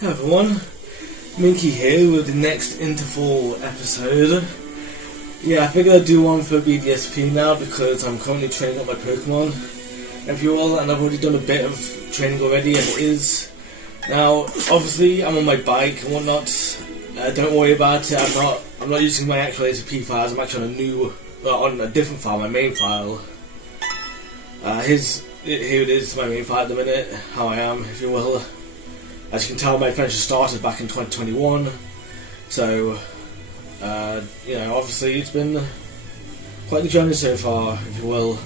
Hey everyone, Minkey here with the next interval episode. Yeah, I figured I'd do one for BDSP now because I'm currently training up my Pokémon, if you will, and I've already done a bit of training already as it is. Now, obviously, I'm on my bike and whatnot. Don't worry about it. I'm not using my actual ATP files. I'm actually on a different file, my main file. Here it is, my main file at the minute. How I am, if you will. As you can tell, my adventure started back in 2021, so, obviously it's been quite the journey so far, if you will.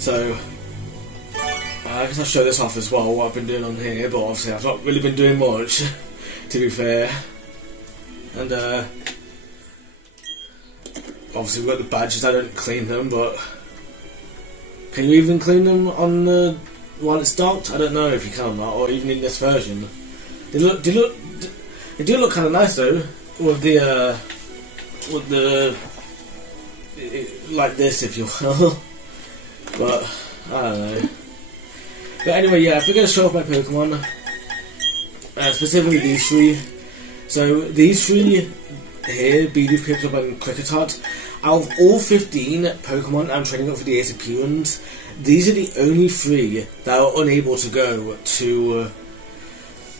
So, I guess I'll show this off as well, what I've been doing on here, but obviously I've not really been doing much, to be fair. And, obviously we've got the badges. I don't clean them, but can you even clean them on while it's docked? I don't know if you can or not, or even in this version. They do look kind of nice though, with the like this, if you will. But I don't know. But anyway, yeah, if we're gonna show off my Pokemon, specifically these three. So these three here, BD, Piplup and Kricketot, out of all 15 Pokemon I'm training up for the ATP ones, these are the only three that are unable to go to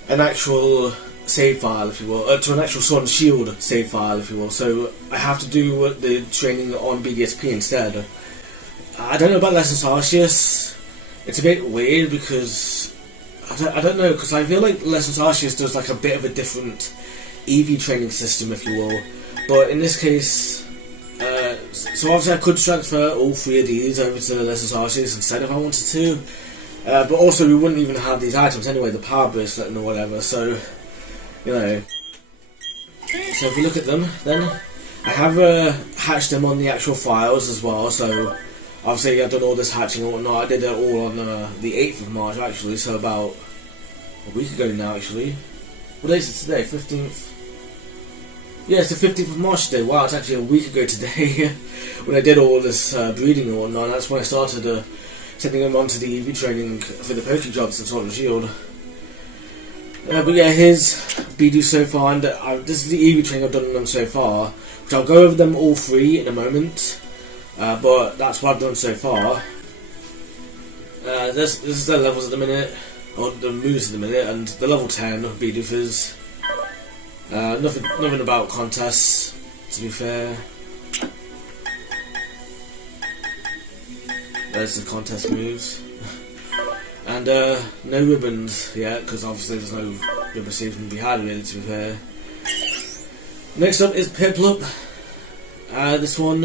an actual save file, if you will, to an actual Sword and Shield save file, if you will. So I have to do the training on BDSP instead. I don't know about non-SwSh. It's a bit weird because I don't know, because I feel like non-SwSh does like a bit of a different EV training system, if you will. But in this case, so obviously I could transfer all three of these over to the non-SwSh instead if I wanted to. But also we wouldn't even have these items anyway, the power bracelet and whatever, so, you know. So if we look at them, then, I have hatched them on the actual files as well, so obviously I've done all this hatching and whatnot. I did it all on the 8th of March actually, so about a week ago now actually. What day is it today? 15th? Yeah, it's the 15th of March today. Wow, it's actually a week ago today when I did all this breeding and whatnot. That's when I started sending them onto the EV training for the Pokéjobs and Sword and Shield. But yeah, here's BD so far, and this is the EV training I've done on them so far, which I'll go over them all three in a moment. But that's what I've done so far. This is their levels at the minute, or the moves at the minute, and the level 10 BDFers. Nothing about contests, to be fair. There's the contest moves. And no ribbons yet, because obviously there's no ribbon season to be had really, to be fair. Next up is Piplup. This one,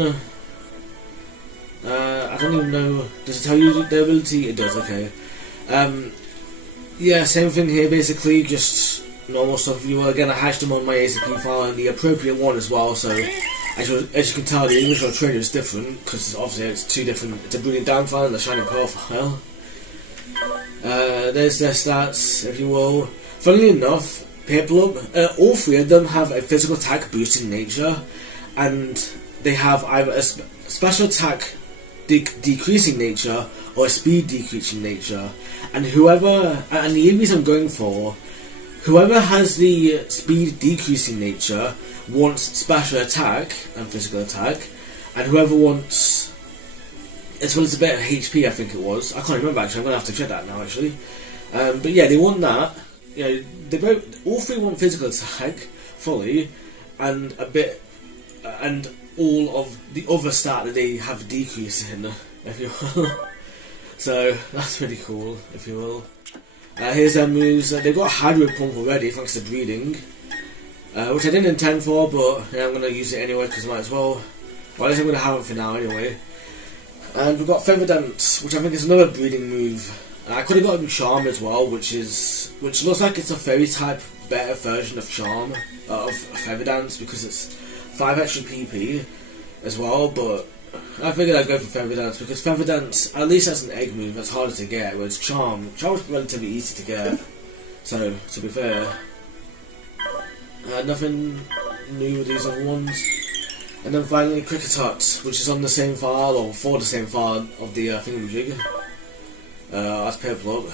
I don't even know, does it tell you the ability? It does, okay. Yeah, same thing here basically, just normal stuff. You will. Again, I hatched them on my ACP file and the appropriate one as well, so as you can tell, the original trainer is different because obviously it's two different. It's a Brilliant Down file and the Shining Pearl file. There's their stats, if you will. Funnily enough, Piplup, all three of them have a physical attack boosting nature, and they have either a special attack decreasing nature or a speed decreasing nature. And the EVs I'm going for, whoever has the speed decreasing nature wants special attack and physical attack, and whoever wants, as well as a bit of HP, I think it was. I can't remember actually. I'm gonna have to check that now actually. But yeah, they want that. You know, all three want physical attack fully, and a bit, and all of the other stat that they have a decrease in, if you will. So that's pretty cool, if you will. Here's their moves. They've got a Hydro Pump already thanks to breeding, which I didn't intend for, but yeah, I'm going to use it anyway because I might as well. Well, at least I'm going to have it for now anyway. And we've got Feather Dance, which I think is another breeding move. I could have gotten Charm as well, which looks like it's a fairy type better version of Charm, of Feather Dance, because it's 5 extra PP as well, but I figured I'd go for Feather Dance because Feather Dance, at least that's an egg move that's harder to get, whereas Charm is relatively easy to get. So, to be fair, nothing new with these other ones. And then finally Kricketot, which is on the same file, or for the same file of the thingamajig, as Piplup.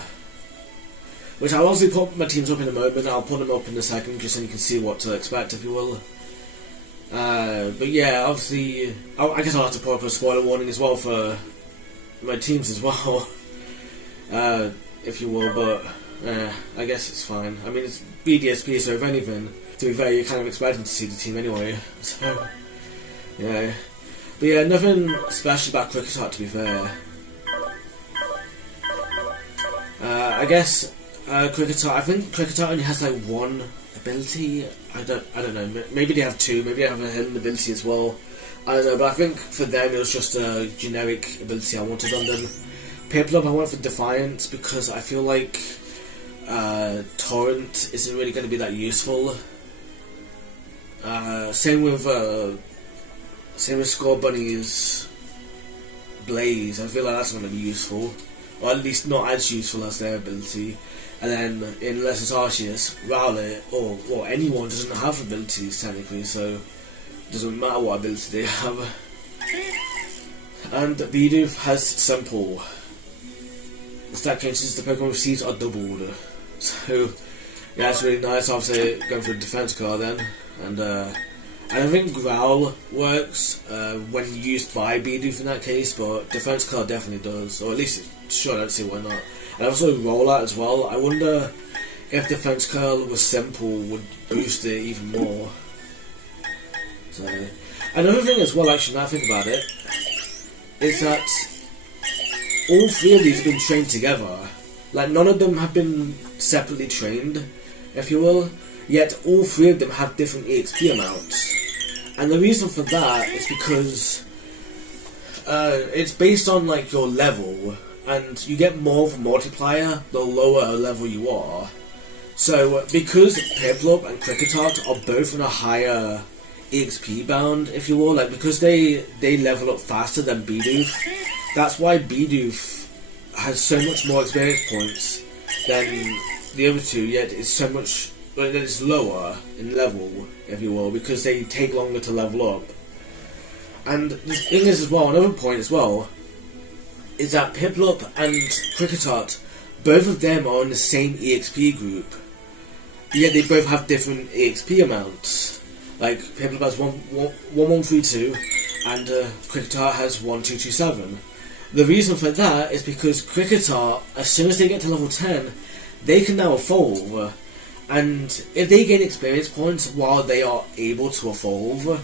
which I'll obviously put my teams up in a moment. I'll put them up in a second just so you can see what to expect, if you will. But yeah, obviously, I guess I'll have to put up a spoiler warning as well for my teams as well, if you will, but I guess it's fine. I mean, it's BDSP, so if anything, to be fair, you're kind of expecting to see the team anyway, so, yeah. But yeah, nothing special about Cricket, to be fair. I guess Cricket, I think Cricket only has like one ability. I don't know. Maybe they have two. Maybe they have a hidden ability as well. I don't know. But I think for them it was just a generic ability I wanted on them. Paperlop, I went for Defiance because I feel like Torrent isn't really going to be that useful. Same with Score Bunny's Blaze. I feel like that's going to be useful, or at least not as useful as their ability. And then in Lesser Arceus, Rowlet or anyone doesn't have abilities technically, so it doesn't matter what ability they have. And Bidoof has Simple. In that case, the Pokemon receipts are doubled. So yeah, it's really nice. Obviously, going for a defense card then, and I don't think Growl works when used by Bidoof in that case, but defense card definitely does, or at least sure, I don't see why not. And also Rollout as well. I wonder if Defense Curl was simple would boost it even more. So another thing as well, actually, now I think about it, is that all three of these have been trained together. Like, none of them have been separately trained, if you will, yet all three of them have different EXP amounts. And the reason for that is because it's based on like your level, and you get more of a multiplier the lower a level you are. So because Piplup and Kricketot are both in a higher EXP bound, if you will, like because they level up faster than Bidoof, that's why Bidoof has so much more experience points than the other two, yet it's so much, but it's lower in level, if you will, because they take longer to level up. And the thing is as well, another point as well, is that Piplup and Kricketot, both of them are in the same EXP group, yet they both have different EXP amounts. Like Piplup has 1132 and Kricketot has 1227. The reason for that is because Kricketot, as soon as they get to level 10, they can now evolve, and if they gain experience points while they are able to evolve,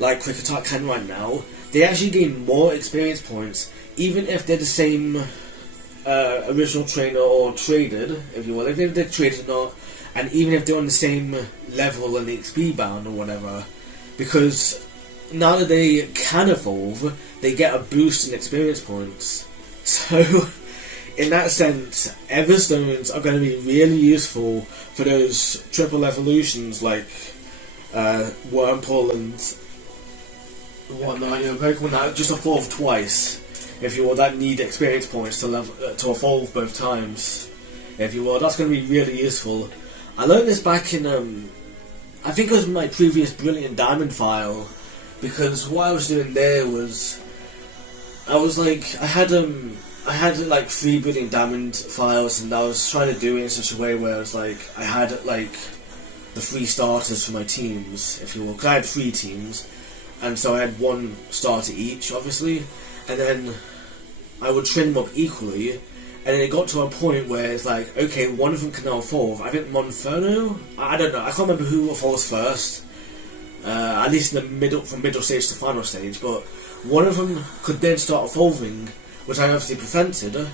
like Kricketot can right now, they actually gain more experience points even if they're the same original trainer or traded, if you will, even if they're traded or not, and even if they're on the same level in the XP bound or whatever, because now that they can evolve, they get a boost in experience points. So, in that sense, Everstones are going to be really useful for those triple evolutions like Wurmple and whatnot, you know, Pokemon that just evolve twice, if you will, that need experience points to evolve both times, if you will. That's going to be really useful. I learned this back in, I think it was my previous Brilliant Diamond file, because what I was doing there was, I had like 3 Brilliant Diamond files, and I was trying to do it in such a way where it was like, I had like the 3 starters for my teams, if you will, because I had 3 teams, and so I had 1 starter each, obviously, and then I would train them up equally, and then it got to a point where it's like, okay, one of them can now evolve. I think Monferno? I don't know, I can't remember who evolves first, at least in the middle, from middle stage to final stage, but one of them could then start evolving, which I obviously prevented, and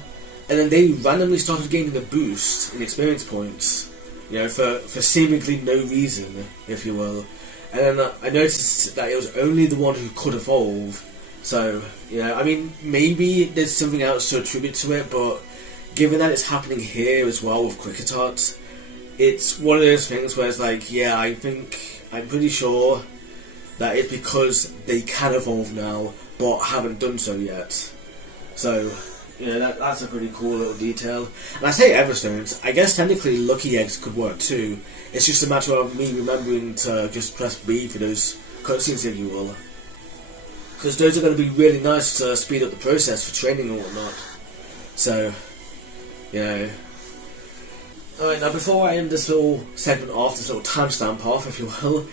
then they randomly started gaining a boost in experience points, you know, for seemingly no reason, if you will. And then I noticed that it was only the one who could evolve. So, yeah, I mean, maybe there's something else to attribute to it, but given that it's happening here as well with Kricketot, it's one of those things where it's like, yeah, I'm pretty sure that it's because they can evolve now, but haven't done so yet. So, you know, that's a pretty cool little detail. And I say Everstones, I guess technically Lucky Eggs could work too. It's just a matter of me remembering to just press B for those cutscenes, if you will. Because those are going to be really nice to speed up the process for training and whatnot. So, you know. Alright, now before I end this little segment off, this little timestamp off, if you will,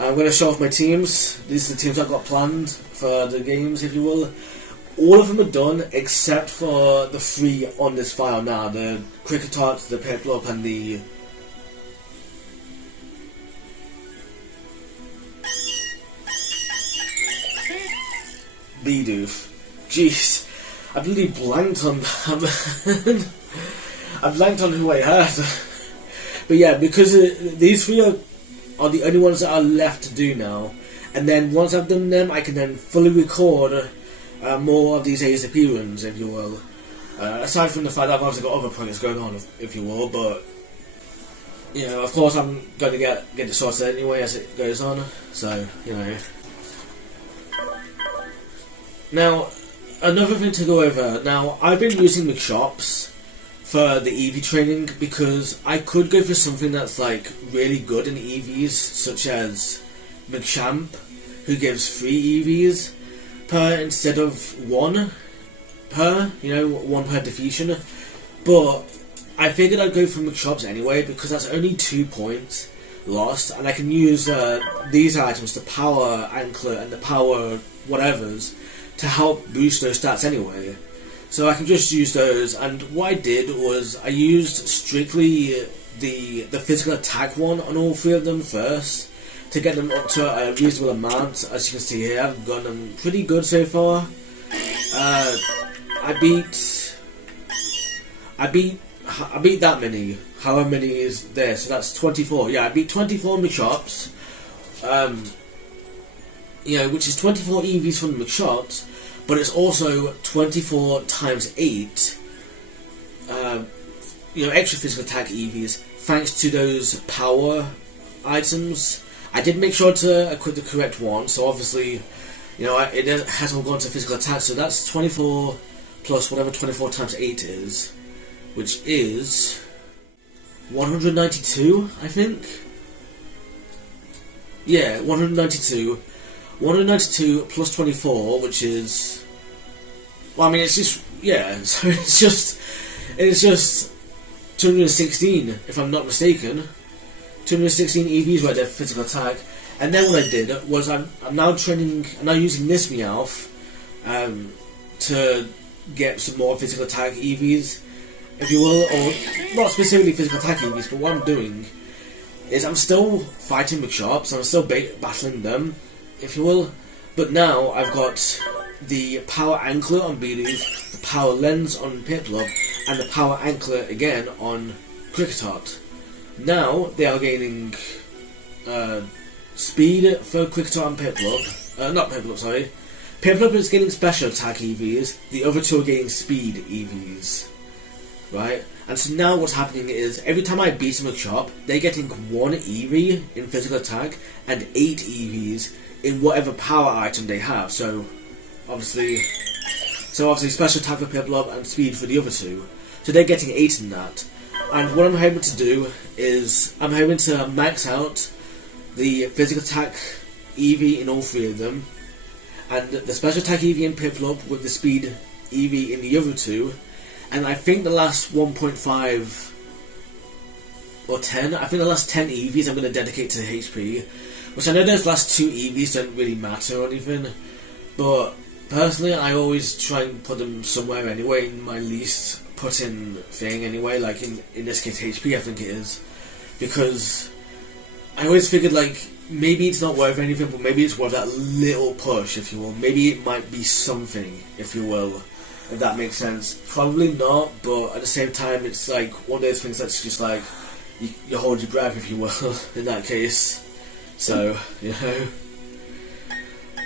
I'm going to show off my teams. These are the teams I've got planned for the games, if you will. All of them are done except for the 3 on this file now, the Cricketot, the Piplup, and the Bidoof. Jeez, I really blanked on that. I blanked on who I had. But yeah, because these 3 are the only ones that are left to do now. And then once I've done them, I can then fully record more of these ASAP runs, if you will. Aside from the fact that I've obviously got other projects going on, if you will, but you know, of course I'm going to get it sorted anyway as it goes on, so, you know. Now, another thing to go over. Now, I've been using Machops for the EV training because I could go for something that's like really good in EVs, such as Machamp, who gives 3 EVs per instead of 1 per, you know, 1 per defeation. But I figured I'd go for Machops anyway because that's only 2 points lost, and I can use these items, the power anklet and the power whatevers, to help boost those stats anyway. So I can just use those, and what I did was I used strictly the physical attack one on all 3 of them first to get them up to a reasonable amount. As you can see here, I've gotten them pretty good so far. I beat that many. However many is there, so that's 24. Yeah, I beat 24 Machops. You know, which is 24 EVs from the Machops, but it's also 24 times 8. You know, extra physical attack EVs thanks to those power items. I did make sure to equip the correct one, so obviously, you know, it has all gone to physical attack, so that's 24 plus whatever 24 times 8 is, which is 192, I think? Yeah, 192. 192 plus 24, which is... Well, I mean, it's just... Yeah, so it's just 216, if I'm not mistaken. 216 EVs right there for physical attack. And then what I did was I'm now using this Meowth to get some more physical attack EVs, if you will, or not specifically physical attack EVs, but what I'm doing is I'm still fighting Machops, I'm still battling them, if you will, but now I've got the power anklet on Bidoof, the power lens on Piplup, and the power anklet again on Cricketot. Now they are gaining speed for Cricketot and Piplup. Not Piplup, sorry. Piplup is getting special attack EVs, the other 2 are getting speed EVs. Right? And so now what's happening is, every time I beat a Machop, they're getting 1 EV in physical attack and 8 EVs in whatever power item they have. So obviously special attack for Piplup and speed for the other 2. So they're getting 8 in that. And what I'm hoping to do is, I'm hoping to max out the physical attack EV in all 3 of them, and the special attack EV in Piplup with the speed EV in the other 2, and I think the last 1.5 or 10, I think the last 10 EVs I'm going to dedicate to HP, which I know those last 2 EVs don't really matter or anything, but personally I always try and put them somewhere anyway in my least put in thing anyway, like in this case HP I think it is, because I always figured like maybe it's not worth anything, but maybe it's worth that little push, if you will. Maybe it might be something, if you will, if that makes sense. Probably not, but at the same time it's like one of those things that's just like you hold your breath, if you will, in that case. So, you know.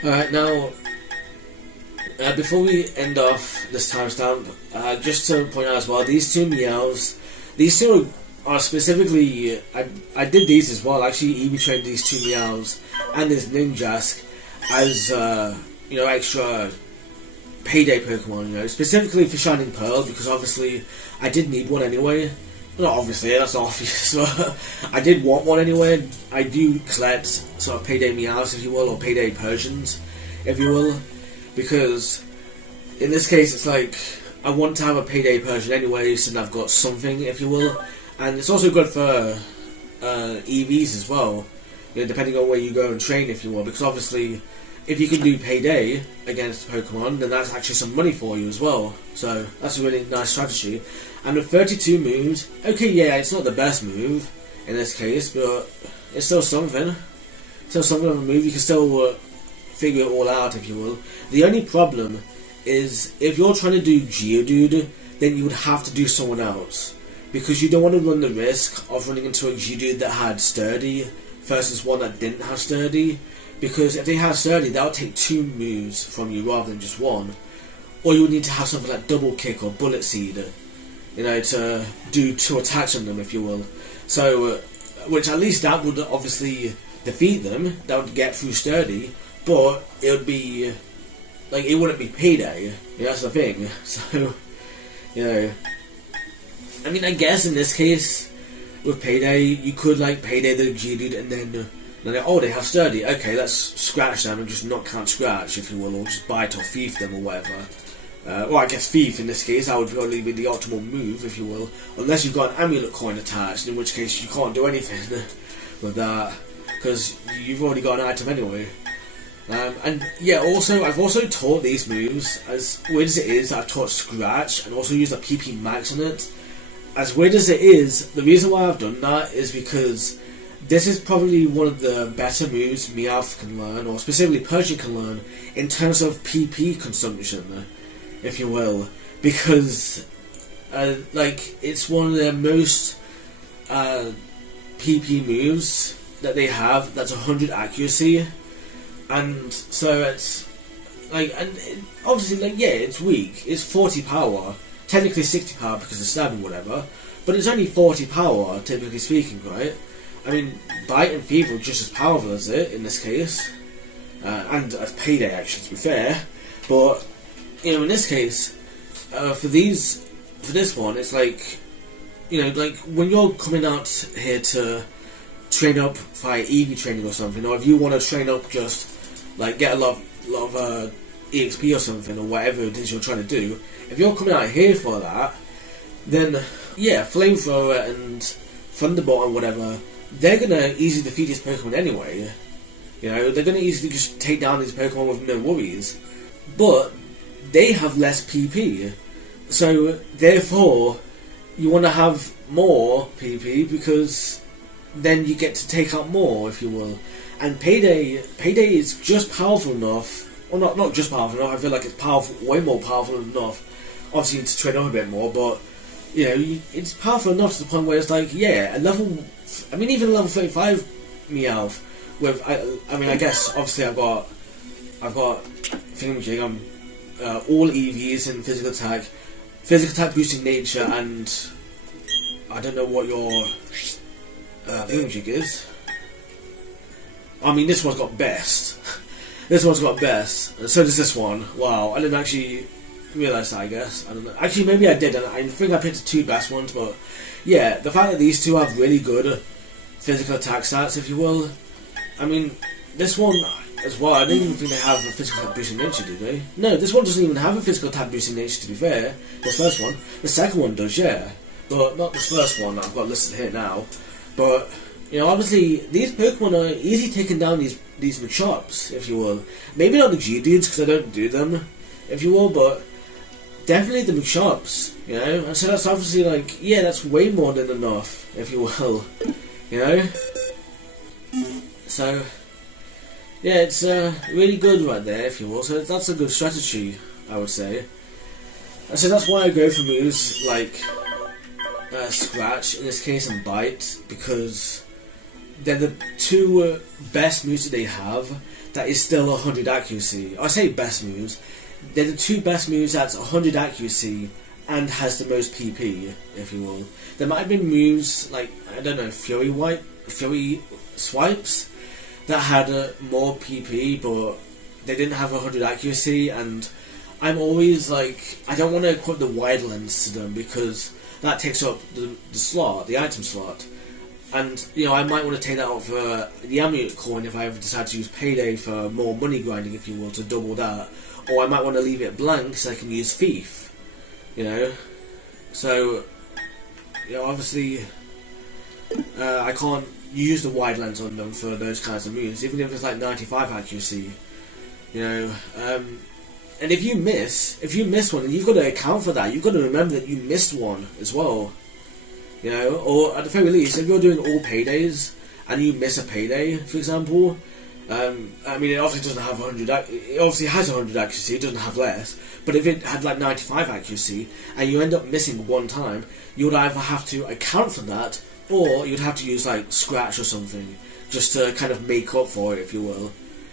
Alright, now before we end off this timestamp, just to point out as well, these 2 Meows, these 2 are specifically, I did these as well, actually EV trained these 2 Meows and this Ninjask as, you know, extra payday Pokemon, you know, specifically for Shining Pearl, because obviously I did need one anyway. Not obviously, that's obvious, but I did want one anyway. I do collect sort of payday Meows, if you will, or payday Persians, if you will, because in this case it's like I want to have a payday Persian anyway, so I've got something, if you will, and it's also good for EVs as well, you know, depending on where you go and train, if you will, because obviously if you can do payday against Pokemon, then that's actually some money for you as well. So that's a really nice strategy. And with 32 moves, okay, yeah, it's not the best move in this case, but it's still something. Still something of a move. You can still figure it all out, if you will. The only problem is if you're trying to do Geodude, then you would have to do someone else, because you don't want to run the risk of running into a Geodude that had Sturdy versus one that didn't have Sturdy. Because if they have Sturdy, that'll take 2 moves from you rather than just 1. Or you would need to have something like Double Kick or Bullet Seed, you know, to do 2 attacks on them, if you will. So, which at least that would obviously defeat them. That would get through Sturdy, but it would be like, it wouldn't be payday. Yeah, that's the thing. So, you know, I mean, I guess in this case with payday, you could like payday the Geodude and then. Oh, they have Sturdy. Okay, let's scratch them and just not count scratch, if you will, or just bite or thief them or whatever. Well, I guess thief in this case, that would probably be the optimal move, if you will, unless you've got an amulet coin attached, in which case you can't do anything with that, because you've already got an item anyway. And yeah, also I've also taught these moves, as weird as it is. I've taught scratch and also used a PP max on it. As weird as it is, the reason why I've done that is because this is probably one of the better moves Meowth can learn, or specifically Persian can learn, in terms of PP consumption, if you will, because like, it's one of the most PP moves that they have that's 100 accuracy, and so it's like, and obviously, like, yeah, it's weak, it's 40 power, technically 60 power because of stabbing, whatever, but it's only 40 power, typically speaking, right? I mean, Bite and Thief are just as powerful as it in this case, and as Payday, actually, to be fair. But you know, in this case, for this one, it's like, you know, like when you're coming out here to train up via EV training or something, or if you want to train up, just like get a lot of EXP or something, or whatever it is you're trying to do. If you're coming out here for that, then yeah, Flamethrower and Thunderbolt and whatever, they're gonna easily defeat these Pokemon anyway. You know, they're gonna easily just take down these Pokemon with no worries. But they have less PP, so therefore you want to have more PP, because then you get to take out more, if you will. And Payday is just powerful enough, or not just powerful enough. I feel like it's powerful, way more powerful enough. Obviously, you need to train up a bit more, but you know, it's powerful enough to the point where it's like, yeah, even a level 35 Meowth with, I mean, I guess obviously I've got thingamajig, I'm all EVs in physical attack boosting nature, and I don't know what your thingamajig is. I mean, this one's got best. This one's got best, and so does this one. Wow, I didn't actually realise that, I guess. I don't know. Actually, maybe I did, and I think I picked the 2 best ones, but yeah, the fact that these 2 have really good physical attack stats, if you will. I mean, this one as well, I didn't even think they have a physical attack boosting nature, do they? No, this one doesn't even have a physical attack boosting nature, to be fair. This first one. The second one does, yeah. But not this first one that I've got listed here now. But, you know, obviously, these Pokemon are easy taking down these Machops, if you will. Maybe not the Geodudes, because I don't do them, if you will, but definitely the Machops, you know? And so that's obviously like, yeah, that's way more than enough, if you will, you know? So, yeah, it's really good right there, if you will. So that's a good strategy, I would say. And so that's why I go for moves like Scratch, in this case, and Bite, because they're the 2 best moves that they have that is still 100 accuracy. I say best moves. They're the 2 best moves that's 100 accuracy and has the most PP, if you will. There might have been moves like, I don't know, Fury Swipes that had more PP, but they didn't have 100 accuracy, and I'm always like, I don't want to equip the wide lens to them, because that takes up the item slot. And, you know, I might want to take that out for the amulet coin if I ever decide to use Payday for more money grinding, if you will, to double that. Or I might want to leave it blank so I can use Thief, you know. So, you know, obviously, I can't use the wide lens on them for those kinds of moves, even if it's like 95 accuracy. You know, and if you miss one, you've got to account for that. You've got to remember that you missed one as well. You know, or at the very least, if you're doing all paydays and you miss a payday, for example, I mean, it obviously doesn't have 100. It obviously has 100 accuracy. It doesn't have less. But if it had like 95 accuracy and you end up missing one time, you would either have to account for that, or you'd have to use like scratch or something just to kind of make up for it, if you will.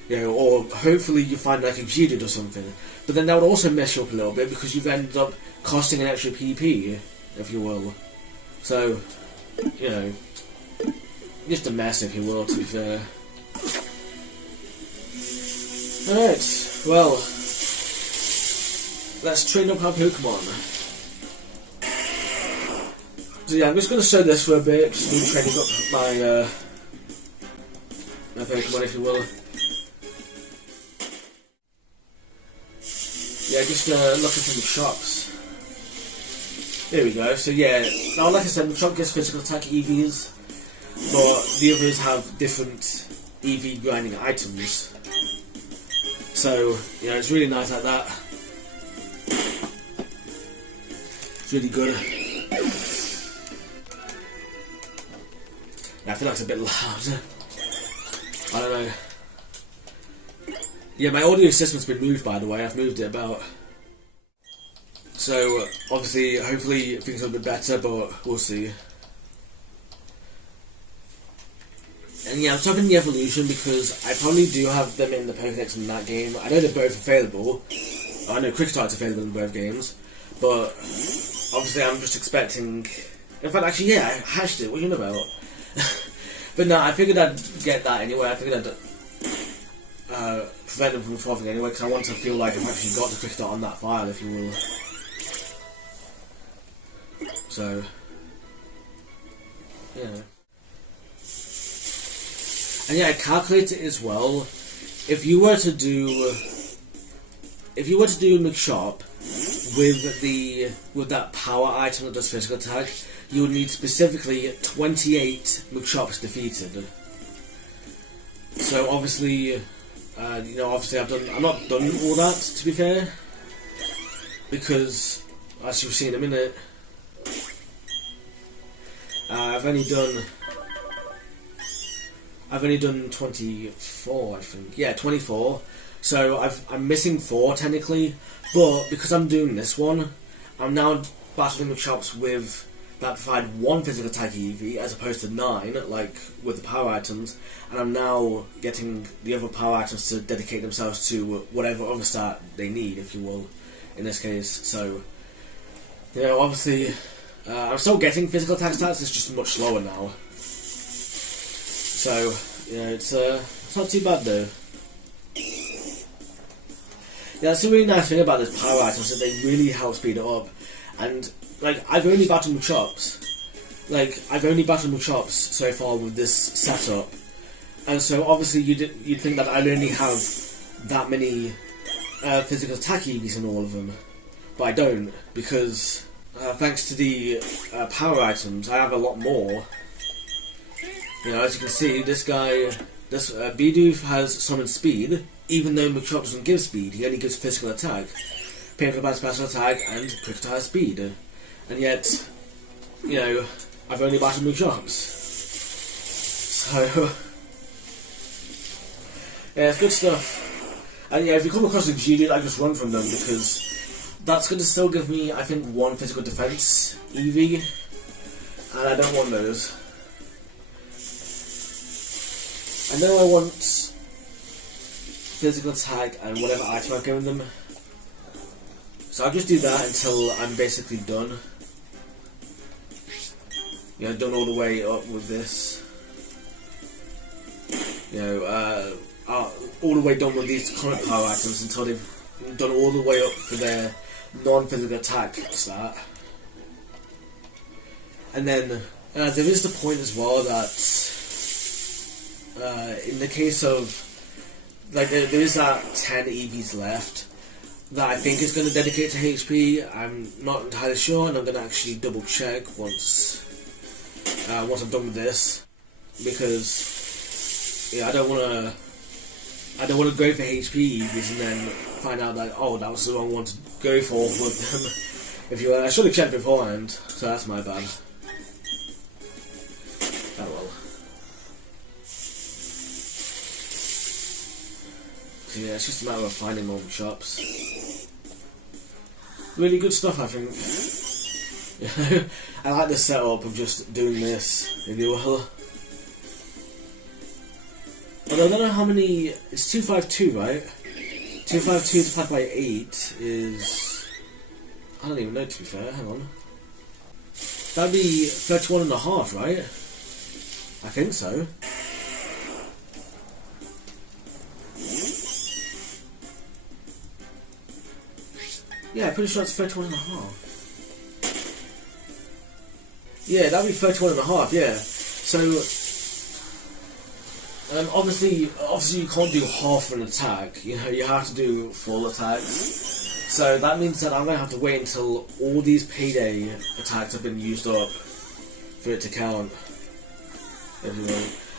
You know, or hopefully you find like a Geodude or something. But then that would also mess you up a little bit because you've ended up costing an extra PP, if you will. So, you know, just a mess, if you will, to be fair. Alright, well, let's train up our Pokemon. So yeah, I'm just going to show this for a bit, just me training up my, my Pokemon, if you will. Yeah, just looking for the shops. There we go. So yeah, now like I said, the shop gets physical attack EVs, but the others have different EV grinding items. So, you know, it's really nice like that. It's really good. Yeah, I feel like it's a bit loud. I don't know. Yeah, my audio system's been moved, by the way. I've moved it about. So, obviously, hopefully things will be better, but we'll see. And yeah, I'm stopping the evolution because I probably do have them in the Pokédex in that game. I know they're both available. I know Cricketart's available in both games. But, obviously I'm just expecting... In fact, actually, yeah, I hashed it. What are you on about? But no, I figured I'd get that anyway. I figured I'd prevent them from frothing anyway, because I want to feel like I've actually got the Cricketart on that file, if you will. So, yeah. And yeah, I calculated it as well. If you were to do Machop with that power item that does physical attack, you would need specifically 28 Machops defeated. So obviously, you know, obviously I'm not done all that, to be fair, because as you'll see in a minute, I've only done 24, I think. Yeah, 24. So I'm missing 4 technically, but because I'm doing this one, I'm now battling the Machops with that provide 1 physical attack EV as opposed to 9, like with the power items, and I'm now getting the other power items to dedicate themselves to whatever other stat they need, if you will, in this case. So, you know, obviously, I'm still getting physical attack stats, it's just much slower now. So, yeah, it's not too bad though. Yeah, that's a really nice thing about this power items, that they really help speed it up. And like, I've only battled Machops. So far with this setup, and so obviously you'd think that I'd only have that many physical attack EVs in all of them, but I don't, because thanks to the power items, I have a lot more. You know, as you can see, this Bidoof has summon speed, even though Machop doesn't give speed, he only gives physical attack. Painful bad special attack and Cricketar speed. And yet, you know, I've only battled Machops. So, yeah, it's good stuff. And yeah, if you come across a Geodude, I just run from them, because that's going to still give me, I think, 1 physical defense EV, and I don't want those. I know I want physical attack and whatever item I've given them, so I'll just do that until I'm basically done. You know, done all the way up with this. You know, all the way done with these current power items until they've done all the way up for their non-physical attack stat. And then there is the point as well that in the case of, like, there is that 10 EVs left that I think is going to dedicate to HP. I'm not entirely sure, and I'm going to actually double check once once I'm done with this, because yeah, I don't want to go for HP EVs and then find out that, oh, that was the wrong one to go for with them. If you I should have checked beforehand, so that's my bad. Oh well. So yeah, it's just a matter of finding more shops. Really good stuff, I think. I like the setup of just doing this, if you will. Although I don't know how many. It's 252, right? 252 divided by 8 is. I don't even know, to be fair. Hang on. That'd be 31.5, right? I think so. Yeah, I'm pretty sure it's 31.5. Yeah, that'd be 31.5, yeah. So, obviously you can't do half an attack, you know, you have to do full attacks. So that means that I'm going to have to wait until all these payday attacks have been used up for it to count.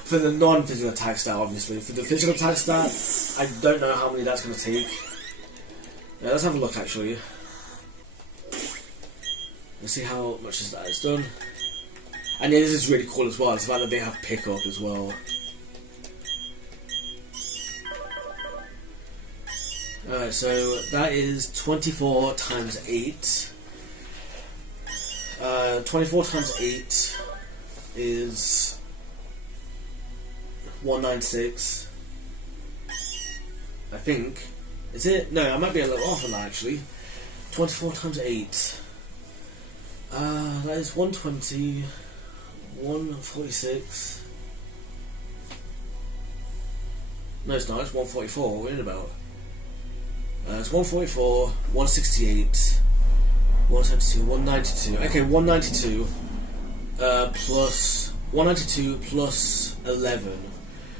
For the non-physical attack stat, obviously. For the physical attack stat, I don't know how many that's going to take. Yeah, let's have a look, actually. Let's see how much that is done. And yeah, this is really cool as well. It's the fact that they have pickup as well. Alright, so that is 24 times 8. 24 times 8 is 196. I think. Is it? No, I might be a little off on that actually. 24 times 8. That is 120. 146. No, it's not. It's 144. What are we in about? It's 144, 168, 172, 192. Okay, 192 plus 192 plus 11,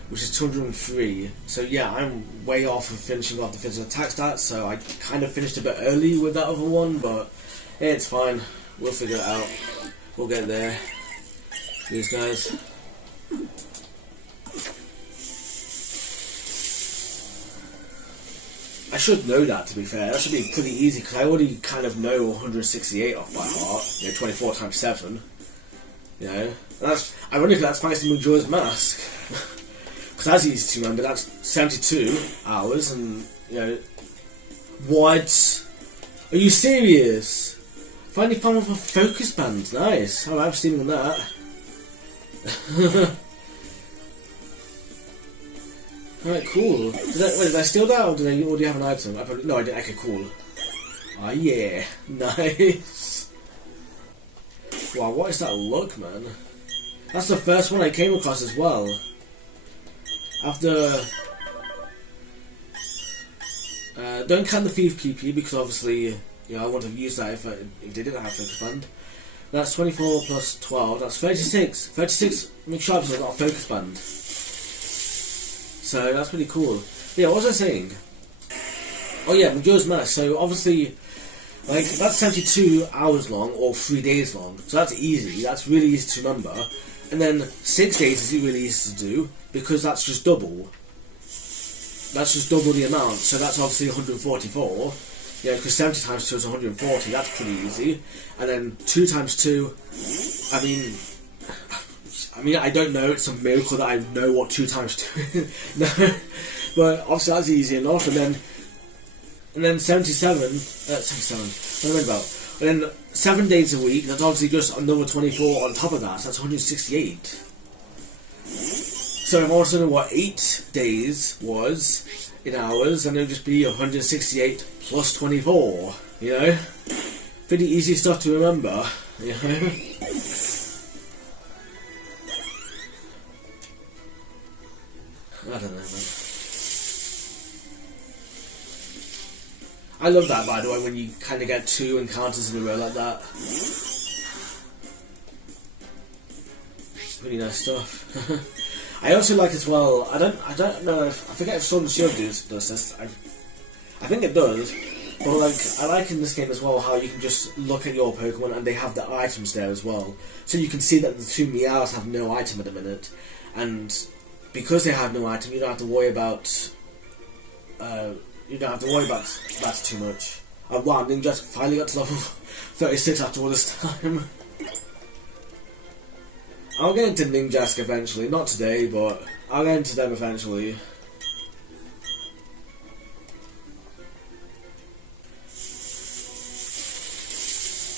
which is 203. So yeah, I'm way off of finishing off the physical attack stats. So I kind of finished a bit early with that other one, but yeah, it's fine. We'll figure it out. We'll get there. These guys. I should know that, to be fair. That should be pretty easy, because I already kind of know 168 off by heart. You know, 24 times 7. You know? And that's, ironically, that's thanks to Majora's Mask. Because that's easy to remember. That's 72 hours, and, you know... What? Are you serious? Finally found one for Focus Band. Nice. Oh, I'm stealing that. Alright, cool. Did I steal that, or did I already have an item? No, I didn't. Okay, cool. Ah, yeah. Nice. Wow, what is that look, man? That's the first one I came across as well. After... don't count the Thief PP, because obviously, you know, I wouldn't have used that if they didn't have Focus Band. That's 24 plus 12, that's 36. 36 Machops have got a Focus Band. So that's pretty cool. Yeah, what was I saying? Oh yeah, Majora's Mask. So obviously, like, that's 72 hours long, or 3 days long. So that's easy, that's really easy to remember. And then 6 days is really easy to do, because that's just double. That's just double the amount, so that's obviously 144. Yeah, because 70 times 2 is 140, that's pretty easy. And then 2 times 2, I mean, I don't know, it's a miracle that I know what 2 times 2 is. No, but obviously that's easy enough. And then 77, what am I about? And then 7 days a week, that's obviously just another 24 on top of that, so that's 168. So if I want to know what 8 days was in hours, then it would just be 168 plus 24, you know? Pretty easy stuff to remember, you know? I don't know, man. I love that, by the way, when you kind of get 2 encounters in a row like that. Pretty nice stuff. I also like as well. I don't know. I forget if Sword and Shield does this. I think it does. But like, I like in this game as well how you can just look at your Pokemon and they have the items there as well. So you can see that the 2 Meows have no item at the minute, and because they have no item, you don't have to worry about that too much. Oh wow, Ninjask finally got to level 36 after all this time. I'll get into Ninjask eventually, not today, but I'll get into them eventually.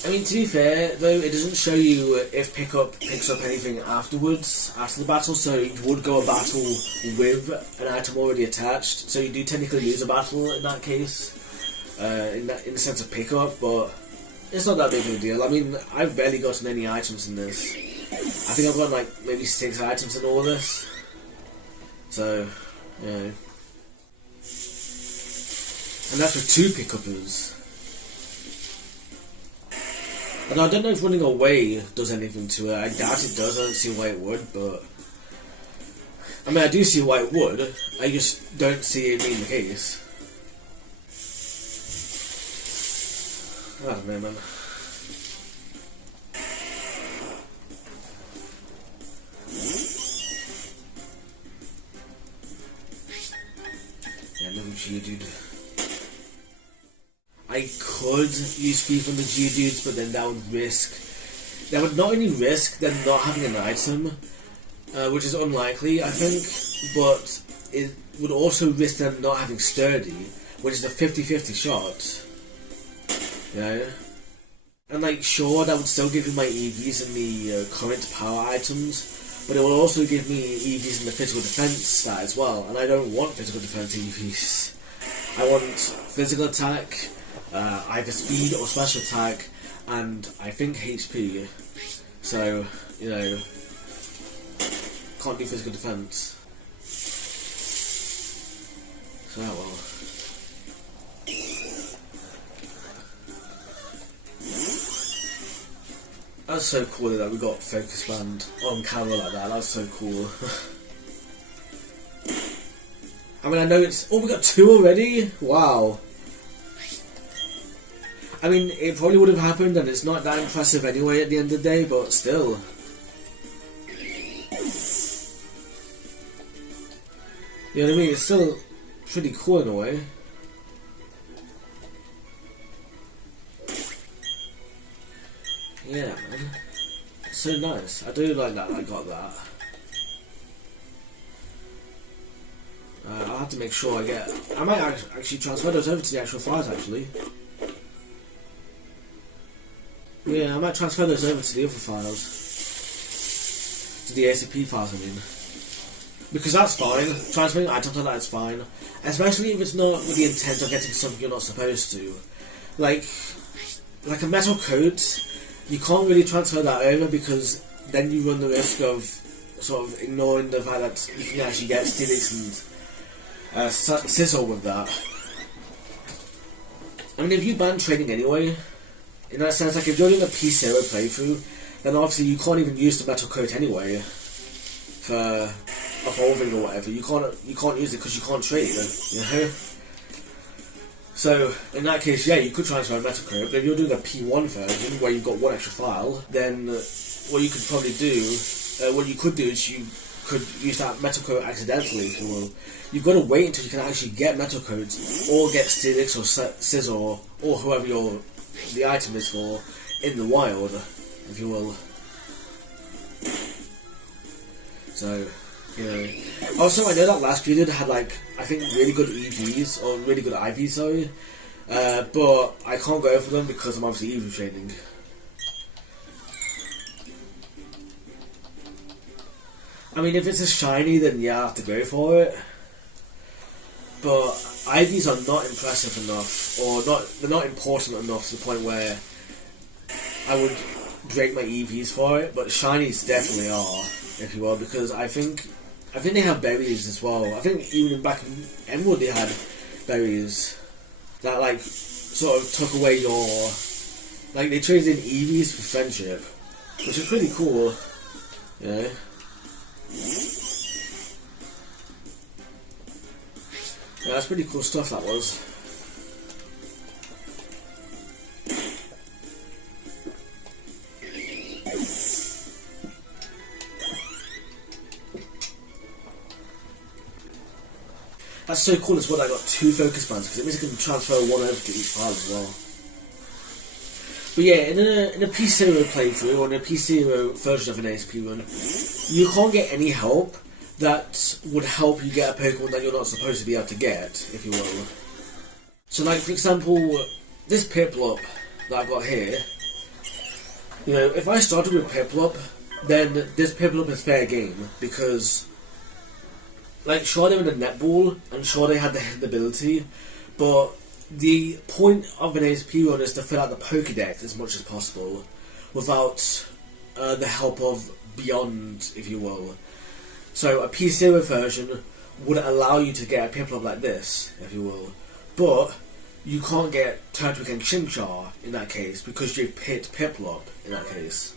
I mean, to be fair, though, it doesn't show you if Pickup picks up anything afterwards, after the battle, so you would go a battle with an item already attached, so you do technically lose a battle in that case, in the sense of Pickup, but it's not that big of a deal. I mean, I've barely gotten any items in this. I think I've got like maybe 6 items in all this, so, yeah. And that's with 2 Pickuppers. And I don't know if running away does anything to it. I doubt it does. I don't see why it would, but I mean, I do see why it would. I just don't see it being the case. I don't know, man. Yeah, no Geodude. I could use Fee from the Geodudes, but then that would not only risk them not having an item, which is unlikely, I think, but it would also risk them not having Sturdy, which is a 50-50 shot. You know? And like, sure, that would still give me my EVs in the current power items, but it will also give me EVs in the physical defense stat as well, and I don't want physical defense EVs. I want physical attack, either speed or special attack, and I think HP. So, you know, can't do physical defense. So, well. That's so cool that we got Focus Band on camera like that. That's so cool. I mean, I know it's... Oh, we got 2 already? Wow. I mean, it probably would have happened, and it's not that impressive anyway at the end of the day, but still. You know what I mean? It's still pretty cool in a way. Yeah, man. So nice. I do like that I got that. I'll have to make sure I get... I might actually transfer those over to the actual files, actually. Yeah, I might transfer those over to the other files. To the ACP files, I mean. Because that's fine. Transferring items like that is fine. Especially if it's not with the intent of getting something you're not supposed to. Like a metal coat, you can't really transfer that over because then you run the risk of sort of ignoring the fact that you can actually get Steelix and Sizzle with that. I mean, if you ban trading anyway, in that sense, like if you're doing a P0 playthrough, then obviously you can't even use the metal coat anyway for evolving or whatever. You can't use it because you can't trade it, you know? So in that case, yeah, you could transfer a metal coat, but if you're doing a P1 version where you've got 1 extra file, then what you could probably do, what you could do is you could use that metal coat accidentally, if you will. You've got to wait until you can actually get metal coats or get Steelix or Scizor or whoever the item is for in the wild, if you will. So, you know. Also, I know that last Geodude had like, I think really good EVs, or really good IVs, sorry. But I can't go for them because I'm obviously EV training. I mean, if it's a shiny, then yeah, I have to go for it. But IVs are not impressive enough, or they're not important enough to the point where I would break my EVs for it. But shinies definitely are, if you will, because I think they have berries as well. I think even back in Emerald they had berries that like sort of took away your, like they traded in EVs for friendship, which is pretty cool, you know. Yeah, that's pretty cool stuff, that was. that's so cool as well. I got 2 focus bands because it means I can transfer one over to each file as well. But yeah, in a P0 playthrough or in a P0 version of an ASP run, you can't get any help that would help you get a Pokemon that you're not supposed to be able to get, if you will. So, like for example, this Piplup that I've got here. You know, if I started with Piplup, then this Piplup is fair game because, like, sure they were in a netball and sure they had the hidden ability, but the point of an ASP run is to fill out the Pokédex as much as possible without the help of Beyond, if you will. So a P0 version would allow you to get a Piplup like this, if you will, but you can't get Turtwig and Chimchar in that case because you've picked Piplup in that case.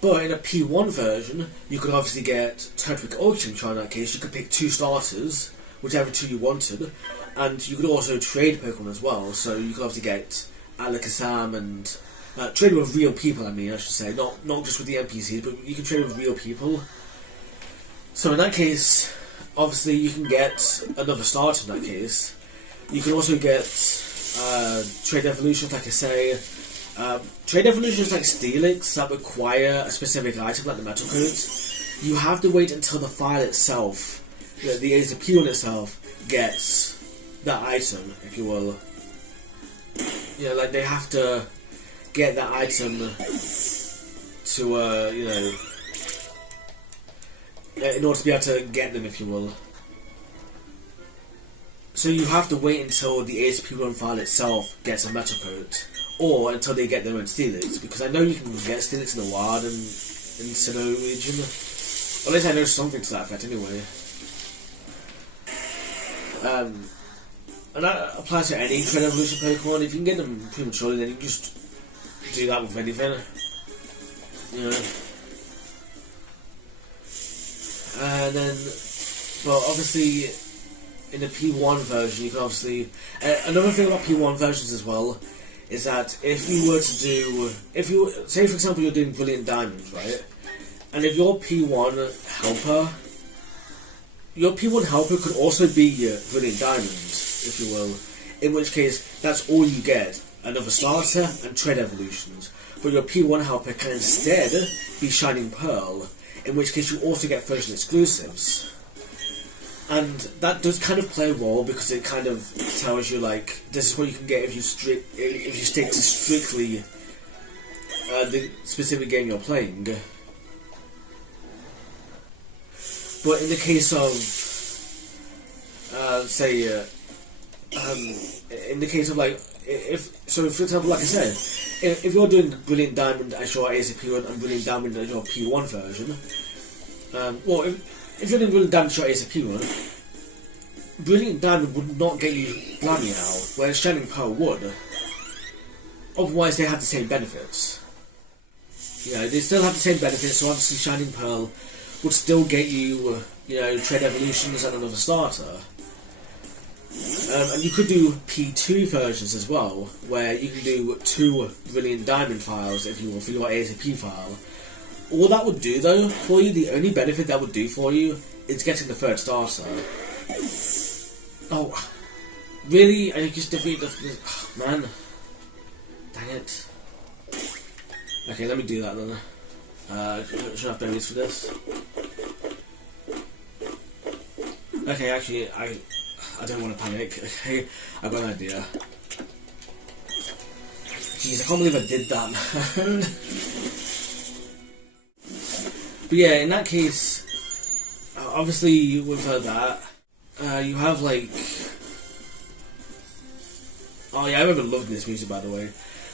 But in a P1 version, you could obviously get Turtwig or Chimchar in that case. You could pick 2 starters, whichever 2 you wanted, and you could also trade Pokemon as well. So you could obviously get Alakazam and trade with real people. I should say, not just with the NPCs, but you can trade with real people. So in that case, obviously you can get another starter in that case. You can also get trade evolutions, like I say. Trade evolutions like Steelix that require a specific item, like the metal coats. You have to wait until the file itself, the ASP one itself, gets that item, if you will. You know, like they have to get that item to, you know, in order to be able to get them, if you will. So you have to wait until the ASP1 file itself gets a metal coat, or until they get their own Steelix, because I know you can get Steelix in the wild and in Sinnoh region. Or at least I know something to that effect anyway. And that applies to any trade evolution Pokemon. If you can get them prematurely, then you can just do that with anything. You know. And then, well, obviously, in the P1 version, you can obviously... another thing about P1 versions as well is that if you were to do... say, for example, you're doing Brilliant Diamonds, right? And if your P1 helper... Your P1 helper could also be your Brilliant Diamonds, if you will. In which case, that's all you get. Another starter and trade evolutions. But your P1 helper can instead be Shining Pearl, in which case you also get version exclusives. And that does kind of play a role because it kind of tells you, like, this is what you can get if you stick to strictly the specific game you're playing. But in the case of, say, in the case of, like, so for example, like I said, if you're doing Brilliant Diamond as your ASP1 and Brilliant Diamond as your P1 version, well, if you're doing Brilliant Diamond as your ASP1, Brilliant Diamond would not get you Lamiao, whereas Shining Pearl would. Otherwise, they have the same benefits. You know, they still have the same benefits, so obviously Shining Pearl would still get you, you know, trade evolutions and another starter. And you could do P2 versions as well, where you can do 2 Brilliant Diamond files, if you will, for your ASP file. All that would do, though, for you, the only benefit that would do for you is getting the 3rd starter. Oh, really? I just defeated the... Oh, man. Dang it. Okay, let me do that then. Should I have berries for this? Okay, actually, I don't want to panic. Okay, I've got an idea. Jeez, I can't believe I did that, man. But yeah, in that case, obviously with that, you have like... Oh yeah, I remember loving this music, by the way.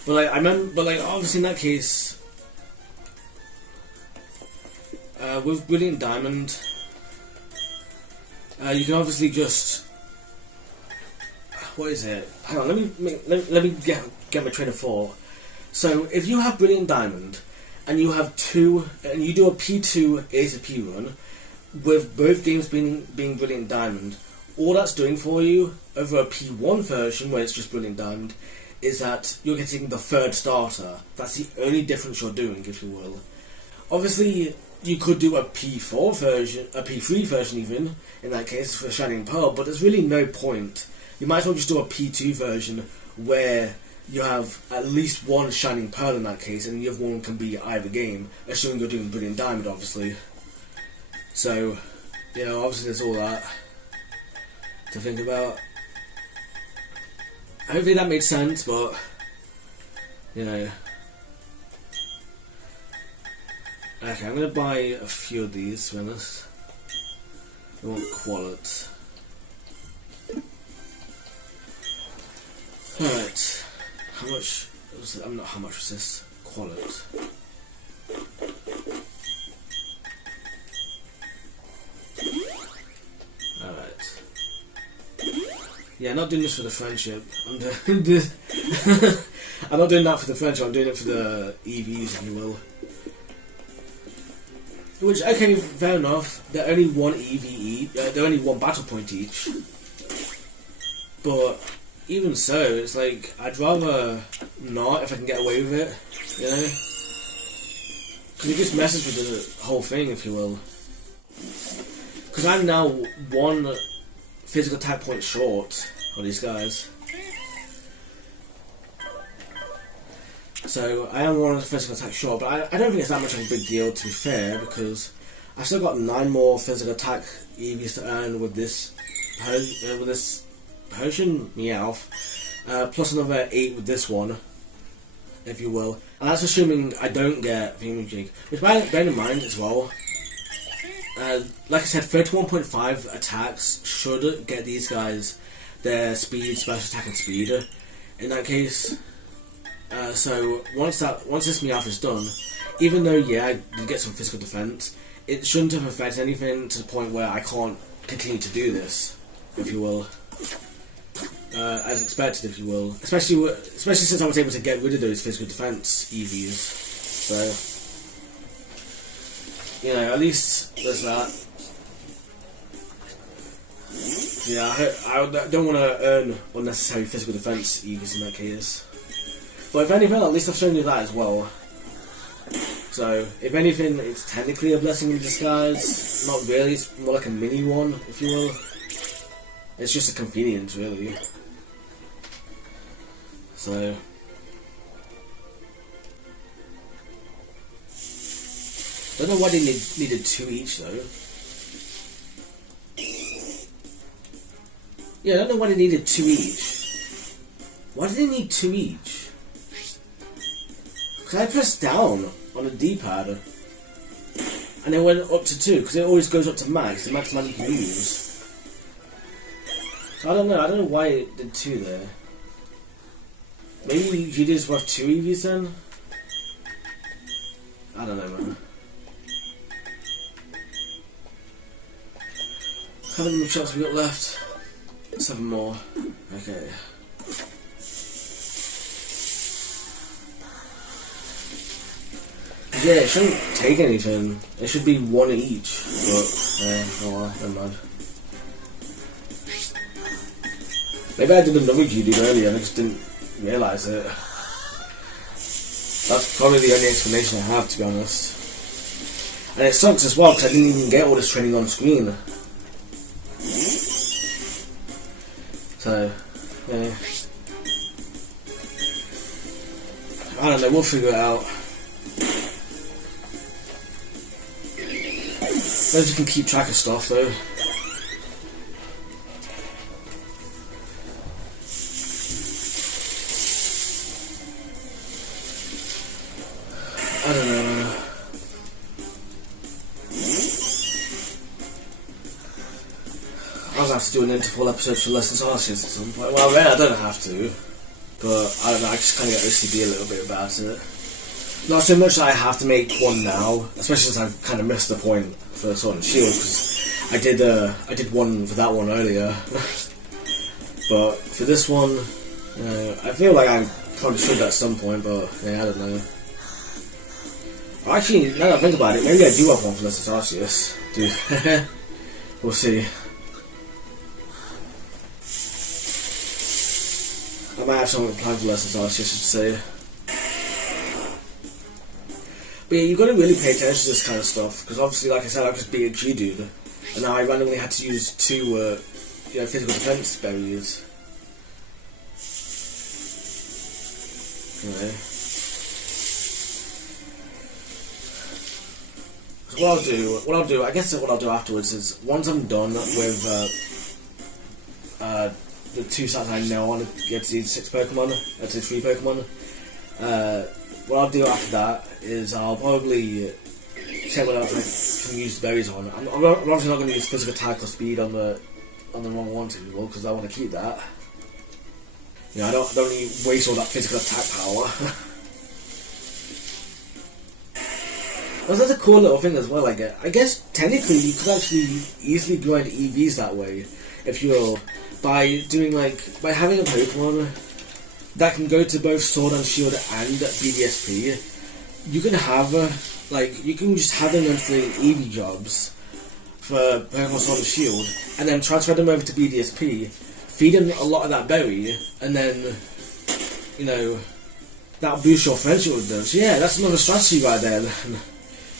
But like, obviously in that case, with Brilliant Diamond, you can obviously just... What is it? Hang on, let me get my train of thought. So, if you have Brilliant Diamond, and you have and you do a P2 ASP run, with both games being Brilliant Diamond, all that's doing for you, over a P1 version, where it's just Brilliant Diamond, is that you're getting the 3rd starter. That's the only difference you're doing, if you will. Obviously, you could do a P4 version, a P3 version even, in that case, for Shining Pearl, but there's really no point. You might as well just do a P2 version where you have at least one Shining Pearl in that case, and the other one can be either game, assuming you're doing Brilliant Diamond, obviously. So, you know, obviously there's all that to think about. Hopefully that made sense, but, you know. Okay, I'm going to buy a few of these, to be honest. I want quality. Alright. How much was it? How much was this? Quality. Alright. Yeah, I'm not doing this for the friendship. I'm doing this. I'm not doing that for the friendship, I'm doing it for the EVs, if you will. Which, okay, fair enough. They're only one EV each. They're only one battle point each. But even so, it's like I'd rather not if I can get away with it, you know. Because it just messes with the whole thing, if you will. Because I'm now one physical attack point short on these guys. So I am one of the physical attack short, but I don't think it's that much of a big deal, to be fair, because I've still got 9 more physical attack EVs to earn with this potion, Meowth, plus another 8 with this one, if you will. And that's assuming I don't get Minky, which bear in mind as well. Like I said, 31.5 attacks should get these guys their speed, special attack, and speed. In that case. So once this Meowth is done, even though yeah, you get some physical defense, it shouldn't have affected anything to the point where I can't continue to do this, if you will, as expected, if you will. Especially since I was able to get rid of those physical defense EVs. So you know, at least there's that. Yeah, I don't want to earn unnecessary physical defense EVs in that case. But if anything, at least I've shown you that as well. So, if anything, it's technically a blessing in disguise. Not really, it's more like a mini one, if you will. It's just a convenience, really. So... don't know why they needed 2 each, though. Yeah, I don't know why they needed 2 each. Why do they need 2 each? Because I pressed down on the D-pad and it went up to 2, because it always goes up to max, the max amount you can use. So I don't know why it did 2 there. Maybe you just have 2 EVs then? I don't know, man. How many shots have we got left? 7 more. Okay. Yeah, it shouldn't take anything. It should be 1 each. But, oh well, never mind. Maybe I did another GD earlier and I just didn't realise it. That's probably the only explanation I have, to be honest. And it sucks as well, because I didn't even get all this training on screen. So, yeah. I don't know, we'll figure it out. As you can keep track of stuff though. I don't know. I'll have to do an interval episode for Lessons Artists at some point. Well, I don't have to. But I don't know, I just kind of get OCD a little bit about it. Not so much that I have to make one now, especially since I've kind of missed the point for Sword and Shield, because I did one for that one earlier. But for this one, I feel like I probably should at some point, but yeah, I don't know. Actually, now that I think about it, maybe I do have one for Lessons Arceus. Dude, we'll see. I might have something planned for Lessons Arceus, I should say. But yeah, you've got to really pay attention to this kind of stuff, because obviously, like I said, I'm just being a G dude, and I randomly had to use 2 physical defense berries. Anyway. So what I'll do, I guess what I'll do afterwards is, once I'm done with the 2 stats I know I want to get to these 6 Pokemon, to 3 Pokemon, what I'll do after that is I'll probably check what else I can use the berries on. I'm obviously not going to use physical attack or speed on the wrong one anymore, because I want to keep that. You know, I don't need to waste all that physical attack power. Well, that's a cool little thing as well. Like, I guess technically you could actually easily grind EVs that way, if you're by having a Pokemon that can go to both Sword and Shield and BDSP. You can have you can just have them into the EV jobs for Pokemon Sword and Shield, and then transfer them over to BDSP, feed them a lot of that berry, and then that'll boost your friendship with them. So yeah, that's another strategy right there.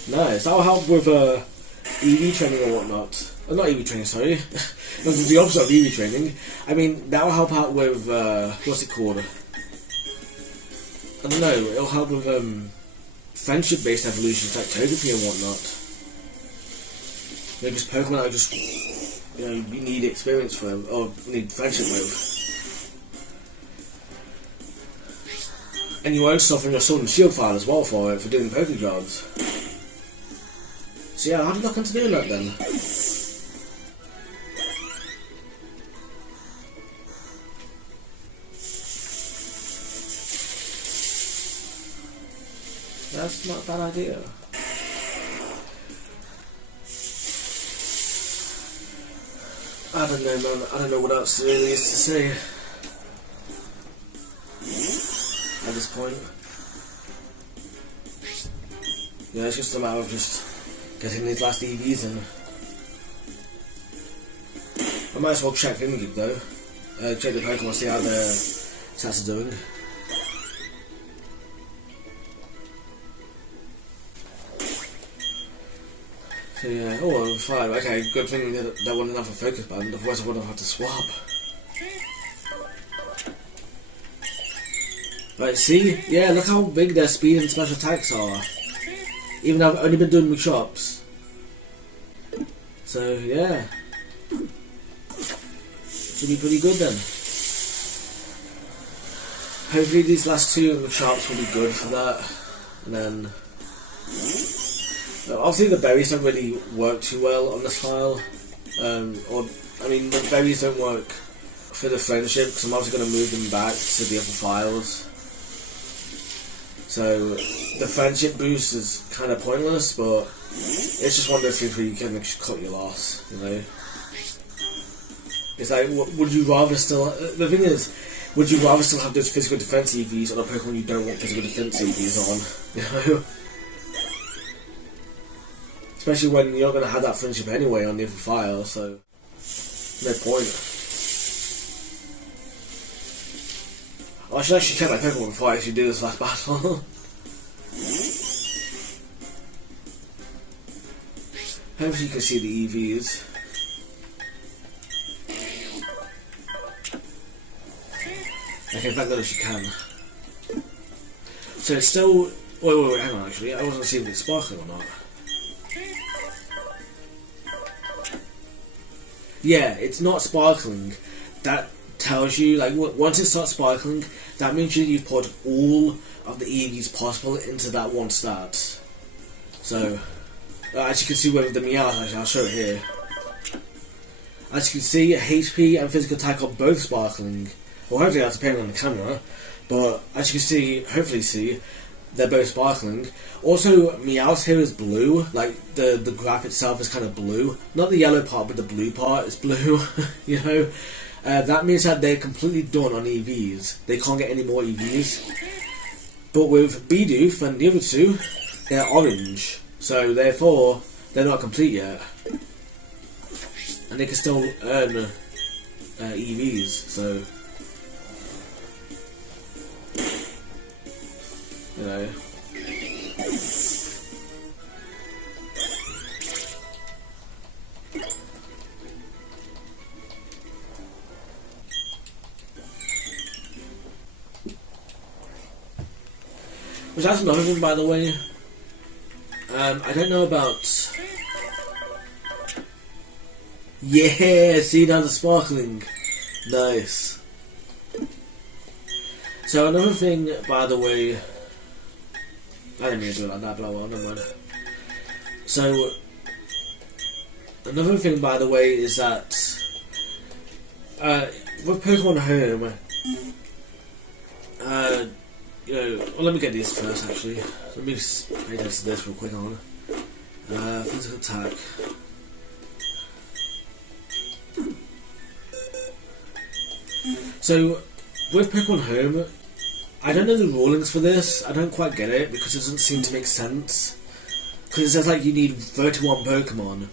Nice. That'll help with EV training or whatnot. Not EV training, sorry. That's the opposite of EV training. I mean, that'll help out with what's it called? I don't know. It'll help with friendship-based evolutions like Togepi and whatnot. Because Pokemon are just you need experience for them, or need friendship with. And you earn stuff from your Sword and Shield file as well for it, for doing Poké jobs. So yeah, how do you look into doing that then? That's not a bad idea. I don't know, man. I don't know what else there really is to say at this point. Yeah, it's just a matter of just getting these last EVs in. I might as well check Minkey though. Check the Pokemon, see how their stats are doing. So yeah, oh, 5. Okay, good thing that wasn't enough of Focus Band, otherwise I would have had to swap. Right, see? Yeah, look how big their speed and special attacks are. Even though I've only been doing Machops. So yeah. Should be pretty good then. Hopefully these last 2 Machops will be good for that. And then obviously the berries don't really work too well on this file. The berries don't work for the friendship, because I'm obviously going to move them back to the other files. So the friendship boost is kind of pointless, but it's just one of those things where you can just cut your loss, you know. It's like, would you rather still... The thing is, would you rather still have those physical defense EVs on a Pokemon you don't want physical defense EVs on, you know? Especially when you're not going to have that friendship anyway on the other file, so no point. I should actually check my Pokemon before I actually do this last battle. Hopefully you can see the EVs. Okay, thank God if you can. So it's still... Wait, hang on actually, I wasn't seeing if it's sparkling or not. Yeah, it's not sparkling. That tells you, like, once it starts sparkling, that means you've put all of the EVs possible into that one stat. So, as you can see with the Meow, actually, I'll show it here. As you can see, HP and physical attack are both sparkling. Well, hopefully that's depending on the camera, but as you can see, hopefully see, they're both sparkling. Also, Meow's here is blue, like the graph itself is kind of blue. Not the yellow part, but the blue part is blue, you know. That means that they're completely done on EVs. They can't get any more EVs. But with Bidoof and the other 2, they're orange. So therefore, they're not complete yet. And they can still earn EVs, so... You know. Which that's another thing, by the way. I don't know about... Yeah, see now the sparkling. Nice. So another thing, by the way... I didn't mean to do it like that, but well, never mind. So, another thing, by the way, is that... with Pokémon Home... you know, well, let me get these first, actually. Let me just pay attention to this real quick on. Physical attack. So, with Pokémon Home, I don't know the rulings for this. I don't quite get it, because it doesn't seem to make sense. Because it says, like, you need 31 Pokemon.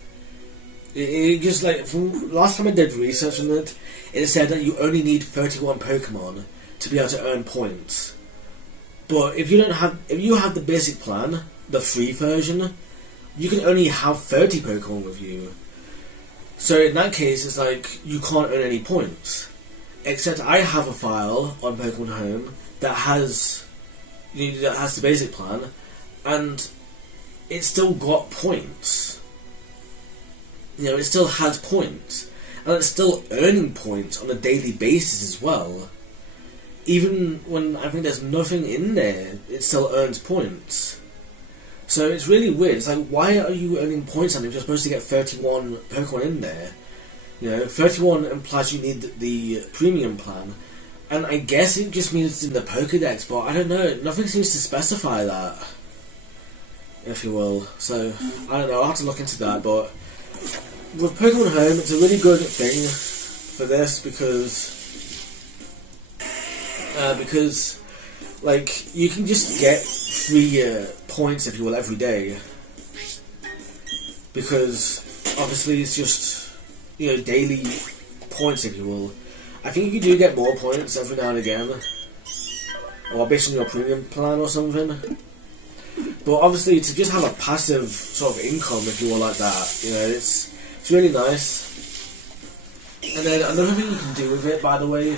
It just, like, from last time I did research on it, it said that you only need 31 Pokemon to be able to earn points. But if you have the basic plan, the free version, you can only have 30 Pokemon with you. So in that case, it's like you can't earn any points. Except I have a file on Pokémon Home that has the basic plan, and it's still got points. You know, it still has points, and it's still earning points on a daily basis as well. Even when I think there's nothing in there, it still earns points. So it's really weird. It's like, why are you earning points on if you're supposed to get 31 Pokemon in there? You know, 31 implies you need the premium plan. And I guess it just means it's in the Pokédex, but I don't know. Nothing seems to specify that, if you will. So, I don't know. I'll have to look into that, but with Pokémon Home, it's a really good thing for this because like, you can just get free points, if you will, every day. Because, obviously, it's just, you know, daily points, if you will. I think you do get more points every now and again. Or based on your premium plan or something. But obviously, to just have a passive sort of income, if you will, like that, you know, it's really nice. And then another thing you can do with it, by the way,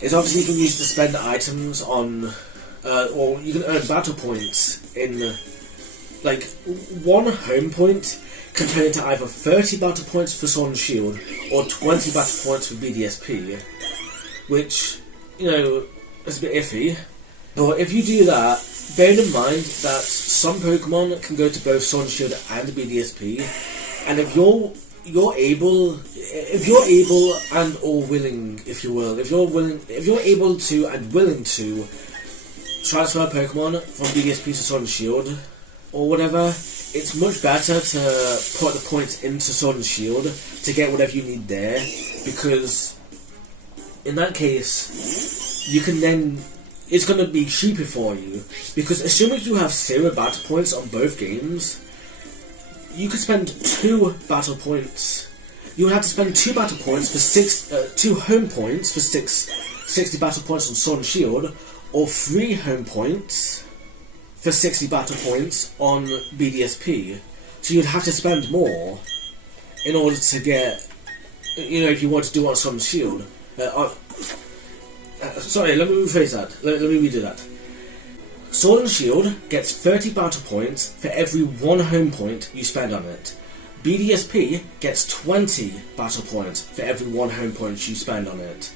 is obviously you can use it to spend items on, or you can earn battle points in, like, 1 home point can turn into either 30 battle points for Sword and Shield, or 20 battle points for BDSP, which, you know, is a bit iffy. But if you do that, bear in mind that some Pokemon can go to both Sword and Shield and BDSP, and if you're able and or willing, if you will, if you're able to and willing to transfer Pokemon from BDSP to Sword and Shield or whatever, it's much better to put the points into Sword and Shield to get whatever you need there, because in that case you can then, it's going to be cheaper for you, because assuming you have 0 battle points on both games, you could spend 2 battle points. You would have to spend 2 battle points for 2 home points for 60 battle points on Sword and Shield, or 3 home points for 60 battle points on BDSP. So you'd have to spend more in order to get, you know, if you want to do it on Sword and Shield. Sorry, let me rephrase that. Let me redo that. Sword and Shield gets 30 battle points for every 1 home point you spend on it. BDSP gets 20 battle points for every 1 home point you spend on it.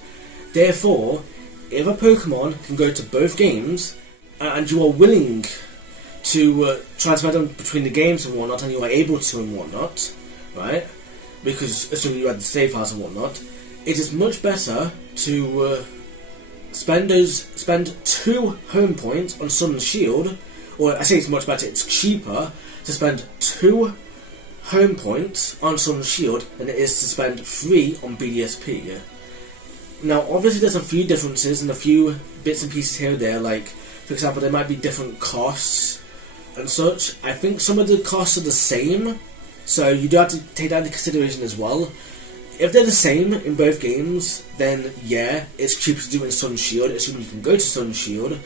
Therefore, if a Pokemon can go to both games, and you are willing to transfer them between the games and whatnot, and you are able to and whatnot, right? Because assuming you had the save files and whatnot, it is much better to spend 2 home points on Sun and Shield, or I say it's much better, it's cheaper to spend 2 home points on Sun and Shield than it is to spend 3 on BDSP. Now obviously there's a few differences and a few bits and pieces here and there, like for example there might be different costs and such. I think some of the costs are the same, so you do have to take that into consideration as well. If they're the same in both games, then yeah, it's cheaper to do in Sun and Shield, assuming you can go to Sun and Shield.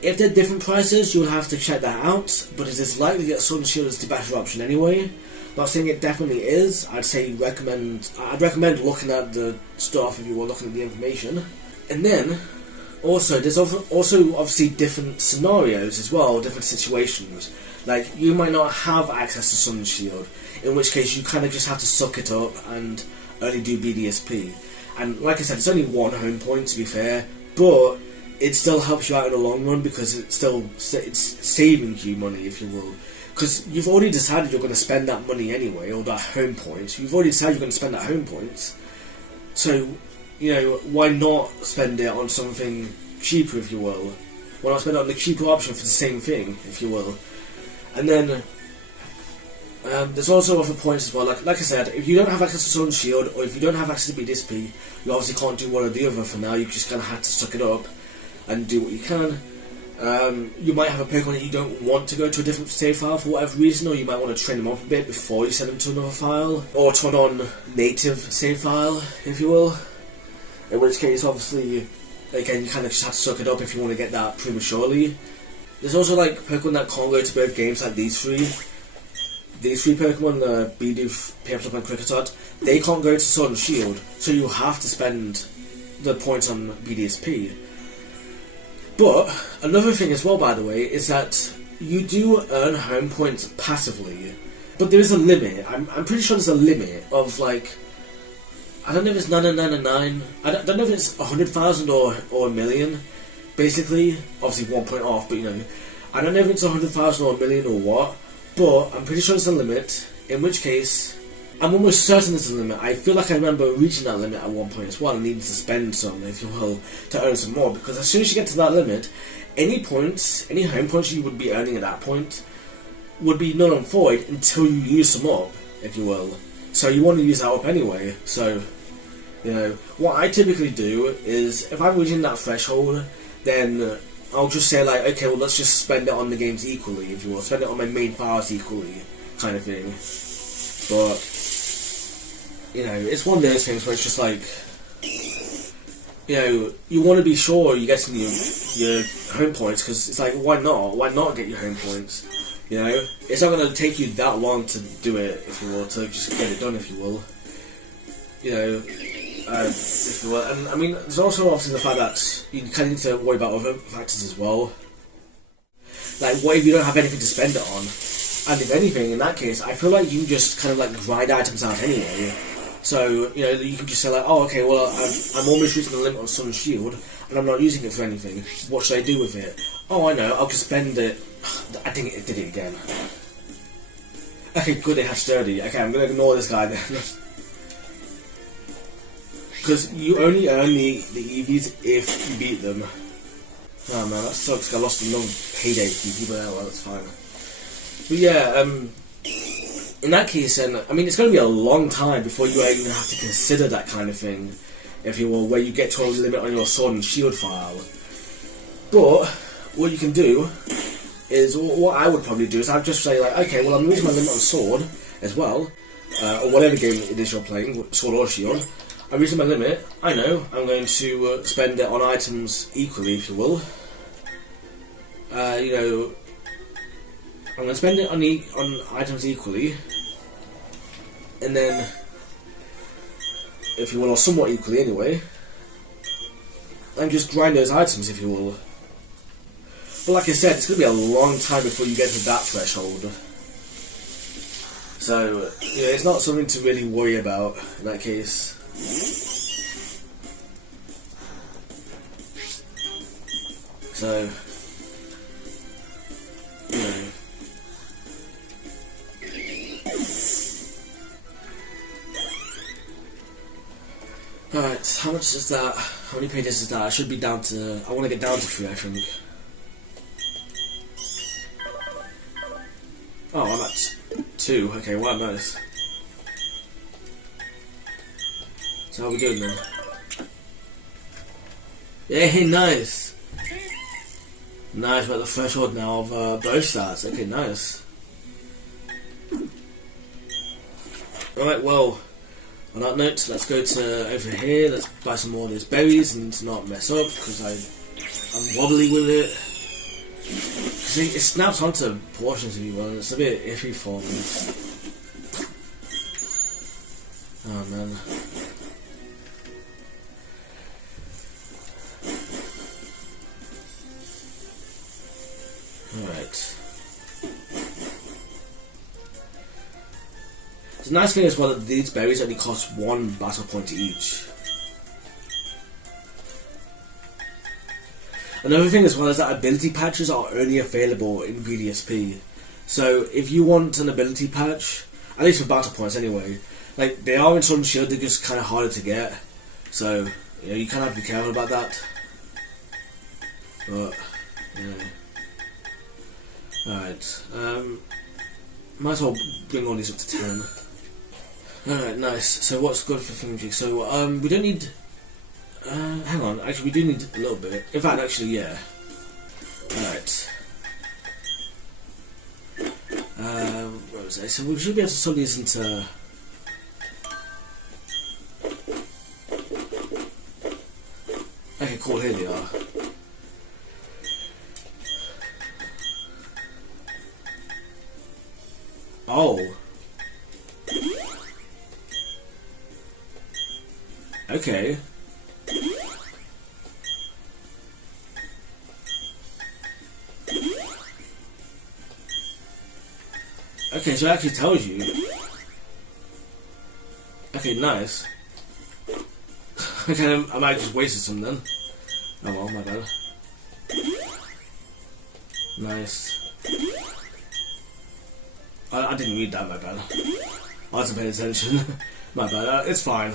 If they're different prices, you'll have to check that out, but it is likely that Sun and Shield is the better option anyway. Not saying it definitely is. I'd recommend looking at the stuff if you were looking at the information. And then, also, there's also obviously different scenarios as well, different situations. Like, you might not have access to Sun and Shield, in which case you kind of just have to suck it up and only do BDSP. And like I said, it's only one home point, to be fair, but it still helps you out in the long run because it's saving you money, if you will. Because you've already decided you're going to spend that money anyway, or that home point. You've already decided you're going to spend that home points. So, you know, why not spend it on something cheaper, if you will? Why not spend it on the cheaper option for the same thing, if you will? And then there's also other points as well. Like I said, if you don't have access to Sword and Shield, or if you don't have access to BDSP, you obviously can't do one or the other for now. You just kind of have to suck it up and do what you can. You might have a Pokemon that you don't want to go to a different save file for whatever reason, or you might want to train them up a bit before you send them to another file, or turn on native save file, if you will. In which case, obviously, again, you kind of just have to suck it up if you want to get that prematurely. There's also like Pokemon that can't go to both games, like these three. These three Pokemon, Bidoof, Piplup and Kricketot, they can't go to Sword and Shield, so you have to spend the points on BDSP. But another thing as well, by the way, is that you do earn home points passively, but there is a limit. I'm pretty sure there's a limit of like, I don't know if it's 999. I don't know if it's 100,000 or a million. Basically, obviously 1 point off, but you know, I don't know if it's 100,000 or a million or what. But I'm pretty sure there's a limit. In which case, I'm almost certain there's a limit. I feel like I remember reaching that limit at one point as well, and needing to spend some, if you will, to earn some more. Because as soon as you get to that limit, any points, any home points you would be earning at that point, would be null and void until you use them up, if you will. So you want to use that up anyway. So, you know, what I typically do is, if I'm reaching that threshold, then I'll just say like, okay, well let's just spend it on the games equally, if you will. Spend it on my main files equally, kind of thing. But, you know, it's one of those things where it's just like, you know, you want to be sure you're getting your home points, because it's like, why not? Why not get your home points? You know, it's not going to take you that long to do it, if you will, to just get it done, if you will. You know, if you will. And I mean, there's also obviously the fact that you kind of need to worry about other factors as well. Like, what if you don't have anything to spend it on? And if anything, in that case, I feel like you can just kind of like grind items out anyway. So, you know, you can just say like, oh, okay, well, I'm almost reaching the limit on Sun and Shield, and I'm not using it for anything. What should I do with it? Oh, I know, I'll just spend it. I think it did it again. Okay, good, it has sturdy. Okay, I'm going to ignore this guy then. Because you only earn the EVs if you beat them. Oh man, that sucks. I lost another payday EV, but well, that's fine. But yeah, in that case, then, I mean, it's going to be a long time before you even have to consider that kind of thing, if you will, where you get to a limit on your Sword and Shield file. But what you can do is, what I would probably do is I'd just say like, okay, well, I'm reaching my limit on Sword as well, or whatever game it is you're playing, Sword or Shield. I'm reaching my limit. I know I'm going to spend it on items equally, if you will. You know, I'm going to spend it on items equally, and then, if you will, or somewhat equally anyway, and just grind those items, if you will. But like I said, it's going to be a long time before you get to that threshold. So, yeah, it's not something to really worry about in that case. So, you know. Alright, how much is that? How many pages is that? I should be down to, I want to get down to 3, I think. Oh, I'm at 2. Okay, wow, nice. So how are we doing then? Yeah, nice! Nice, we're at the threshold now of both stats. Okay, nice. Alright, well, on that note, let's go to over here, let's buy some more of these berries and not mess up, because I'm wobbly with it. See, it snaps onto portions of you, and it's a bit iffy for me. Oh man. The nice thing as well that these berries only cost 1 battle point each. Another thing as well is that ability patches are only available in BDSP. So if you want an ability patch, at least for battle points anyway, like they are in Sword and Shield, they're just kind of harder to get. So you know, you kind of have to be careful about that. But you know, alright. Might as well bring all these up to 10. Alright, nice. So what's good for thingamajig? So we don't need. Hang on. Actually, we do need a little bit. In fact, actually, yeah. Alright. What was I? So we should be able to sort these into. Okay, cool. Here they are. Oh. Okay. Okay, so it actually tells you. Okay, nice. Okay, I might have just wasted some then. Oh well, my bad. Nice. I didn't read that, my bad. I wasn't paying attention. My bad, it's fine.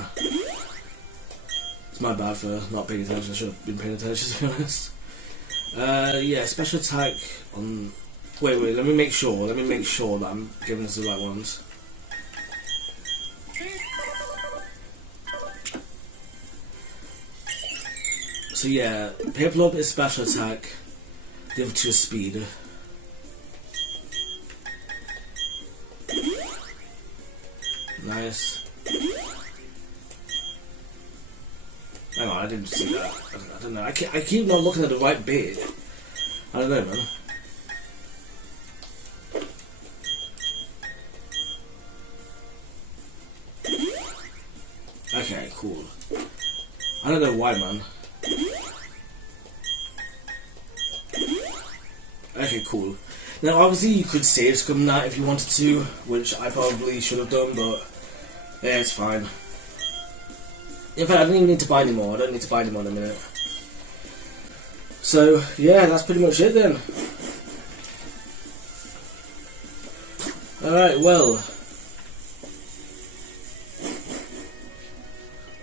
It's my bad for not paying attention. I should have been paying attention, to be honest. Yeah, special attack on. Wait, let me make sure. Let me make sure that I'm giving us the right ones. So yeah, Paper Up is special attack. The other two is speed. Nice. Hang on, I didn't see that. I don't know. I keep not looking at the right bit. I don't know, man. Okay, cool. I don't know why, man. Okay, cool. Now, obviously, you could save scum that if you wanted to, which I probably should have done, but yeah, it's fine. In fact, I don't even need to buy anymore. I don't need to buy anymore in a minute. So, yeah, that's pretty much it then. Alright, well.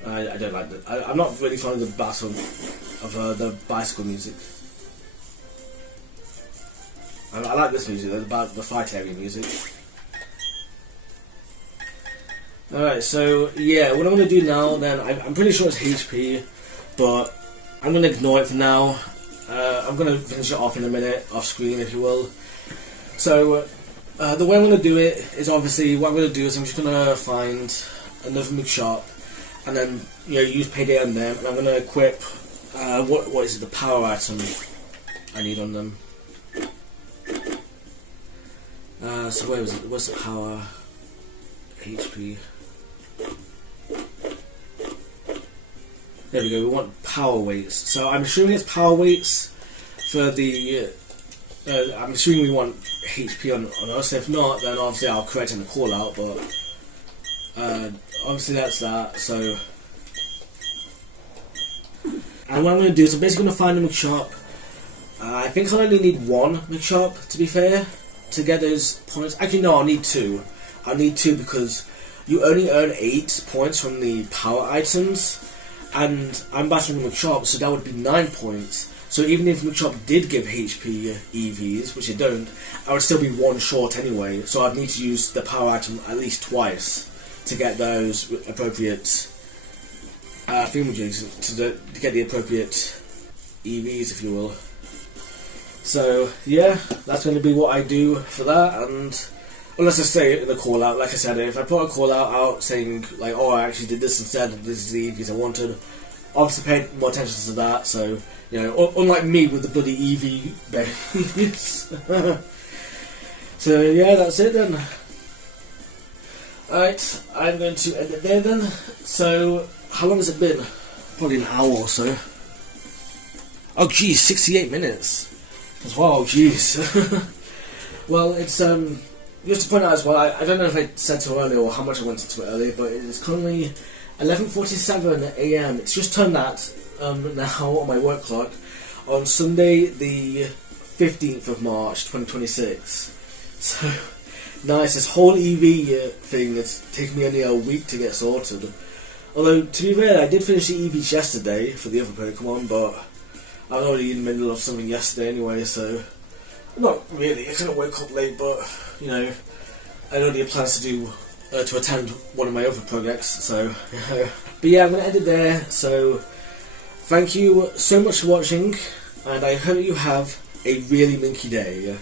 I don't like that. I'm not really fond of the battle of the bicycle music. I like this music, the fight area music. Alright, so yeah, what I'm going to do now then, I'm pretty sure it's HP, but I'm going to ignore it for now. I'm going to finish it off in a minute, off screen if you will. So, the way I'm going to do it is obviously, what I'm going to do is I'm just going to find another Machop, and then, you know, use Payday on them, and I'm going to equip, what is it, the power item I need on them. So where was it? What's the power? HP. There we go, we want power weights. So I'm assuming it's power weights for the... I'm assuming we want HP on us. If not, then obviously I'll correct in the call out, but... obviously that's that, so... And what I'm going to do is I'm basically going to find a Machop. I think I only need one Machop, to be fair, to get those points. Actually, no, I'll need two. I'll need two because you only earn 8 points from the power items, and I'm battling with Machop, so that would be 9 points. So even if Machop did give HP EVs, which it don't, I would still be one short anyway, so I'd need to use the power item at least twice to get those appropriate thingamajigs, to get the appropriate EVs, if you will. So yeah, that's going to be what I do for that, and unless I say it in the call out, like I said, if I put a call out saying like, oh, I actually did this instead, this is the EVs I wanted, obviously paid more attention to that, so, you know, unlike me with the bloody EV babies. So yeah, that's it then. Alright, I'm going to end it there then. So, how long has it been? Probably an hour or so. Oh geez, 68 minutes as well, jeez. Well, it's just to point out as well, I don't know if I said so earlier or how much I went into it earlier, but it is currently 11:47 AM. It's just turned that now on my work clock on Sunday the 15th of March 2026. So nice, this whole EV thing has taken me only a week to get sorted. Although, to be fair, I did finish the EVs yesterday for the other Pokemon, but I was already in the middle of something yesterday anyway, so not really. I kind of woke up late, but you know, I already had plans to do to attend one of my other projects. So, but yeah, I'm gonna end it there. So, thank you so much for watching, and I hope you have a really minky day.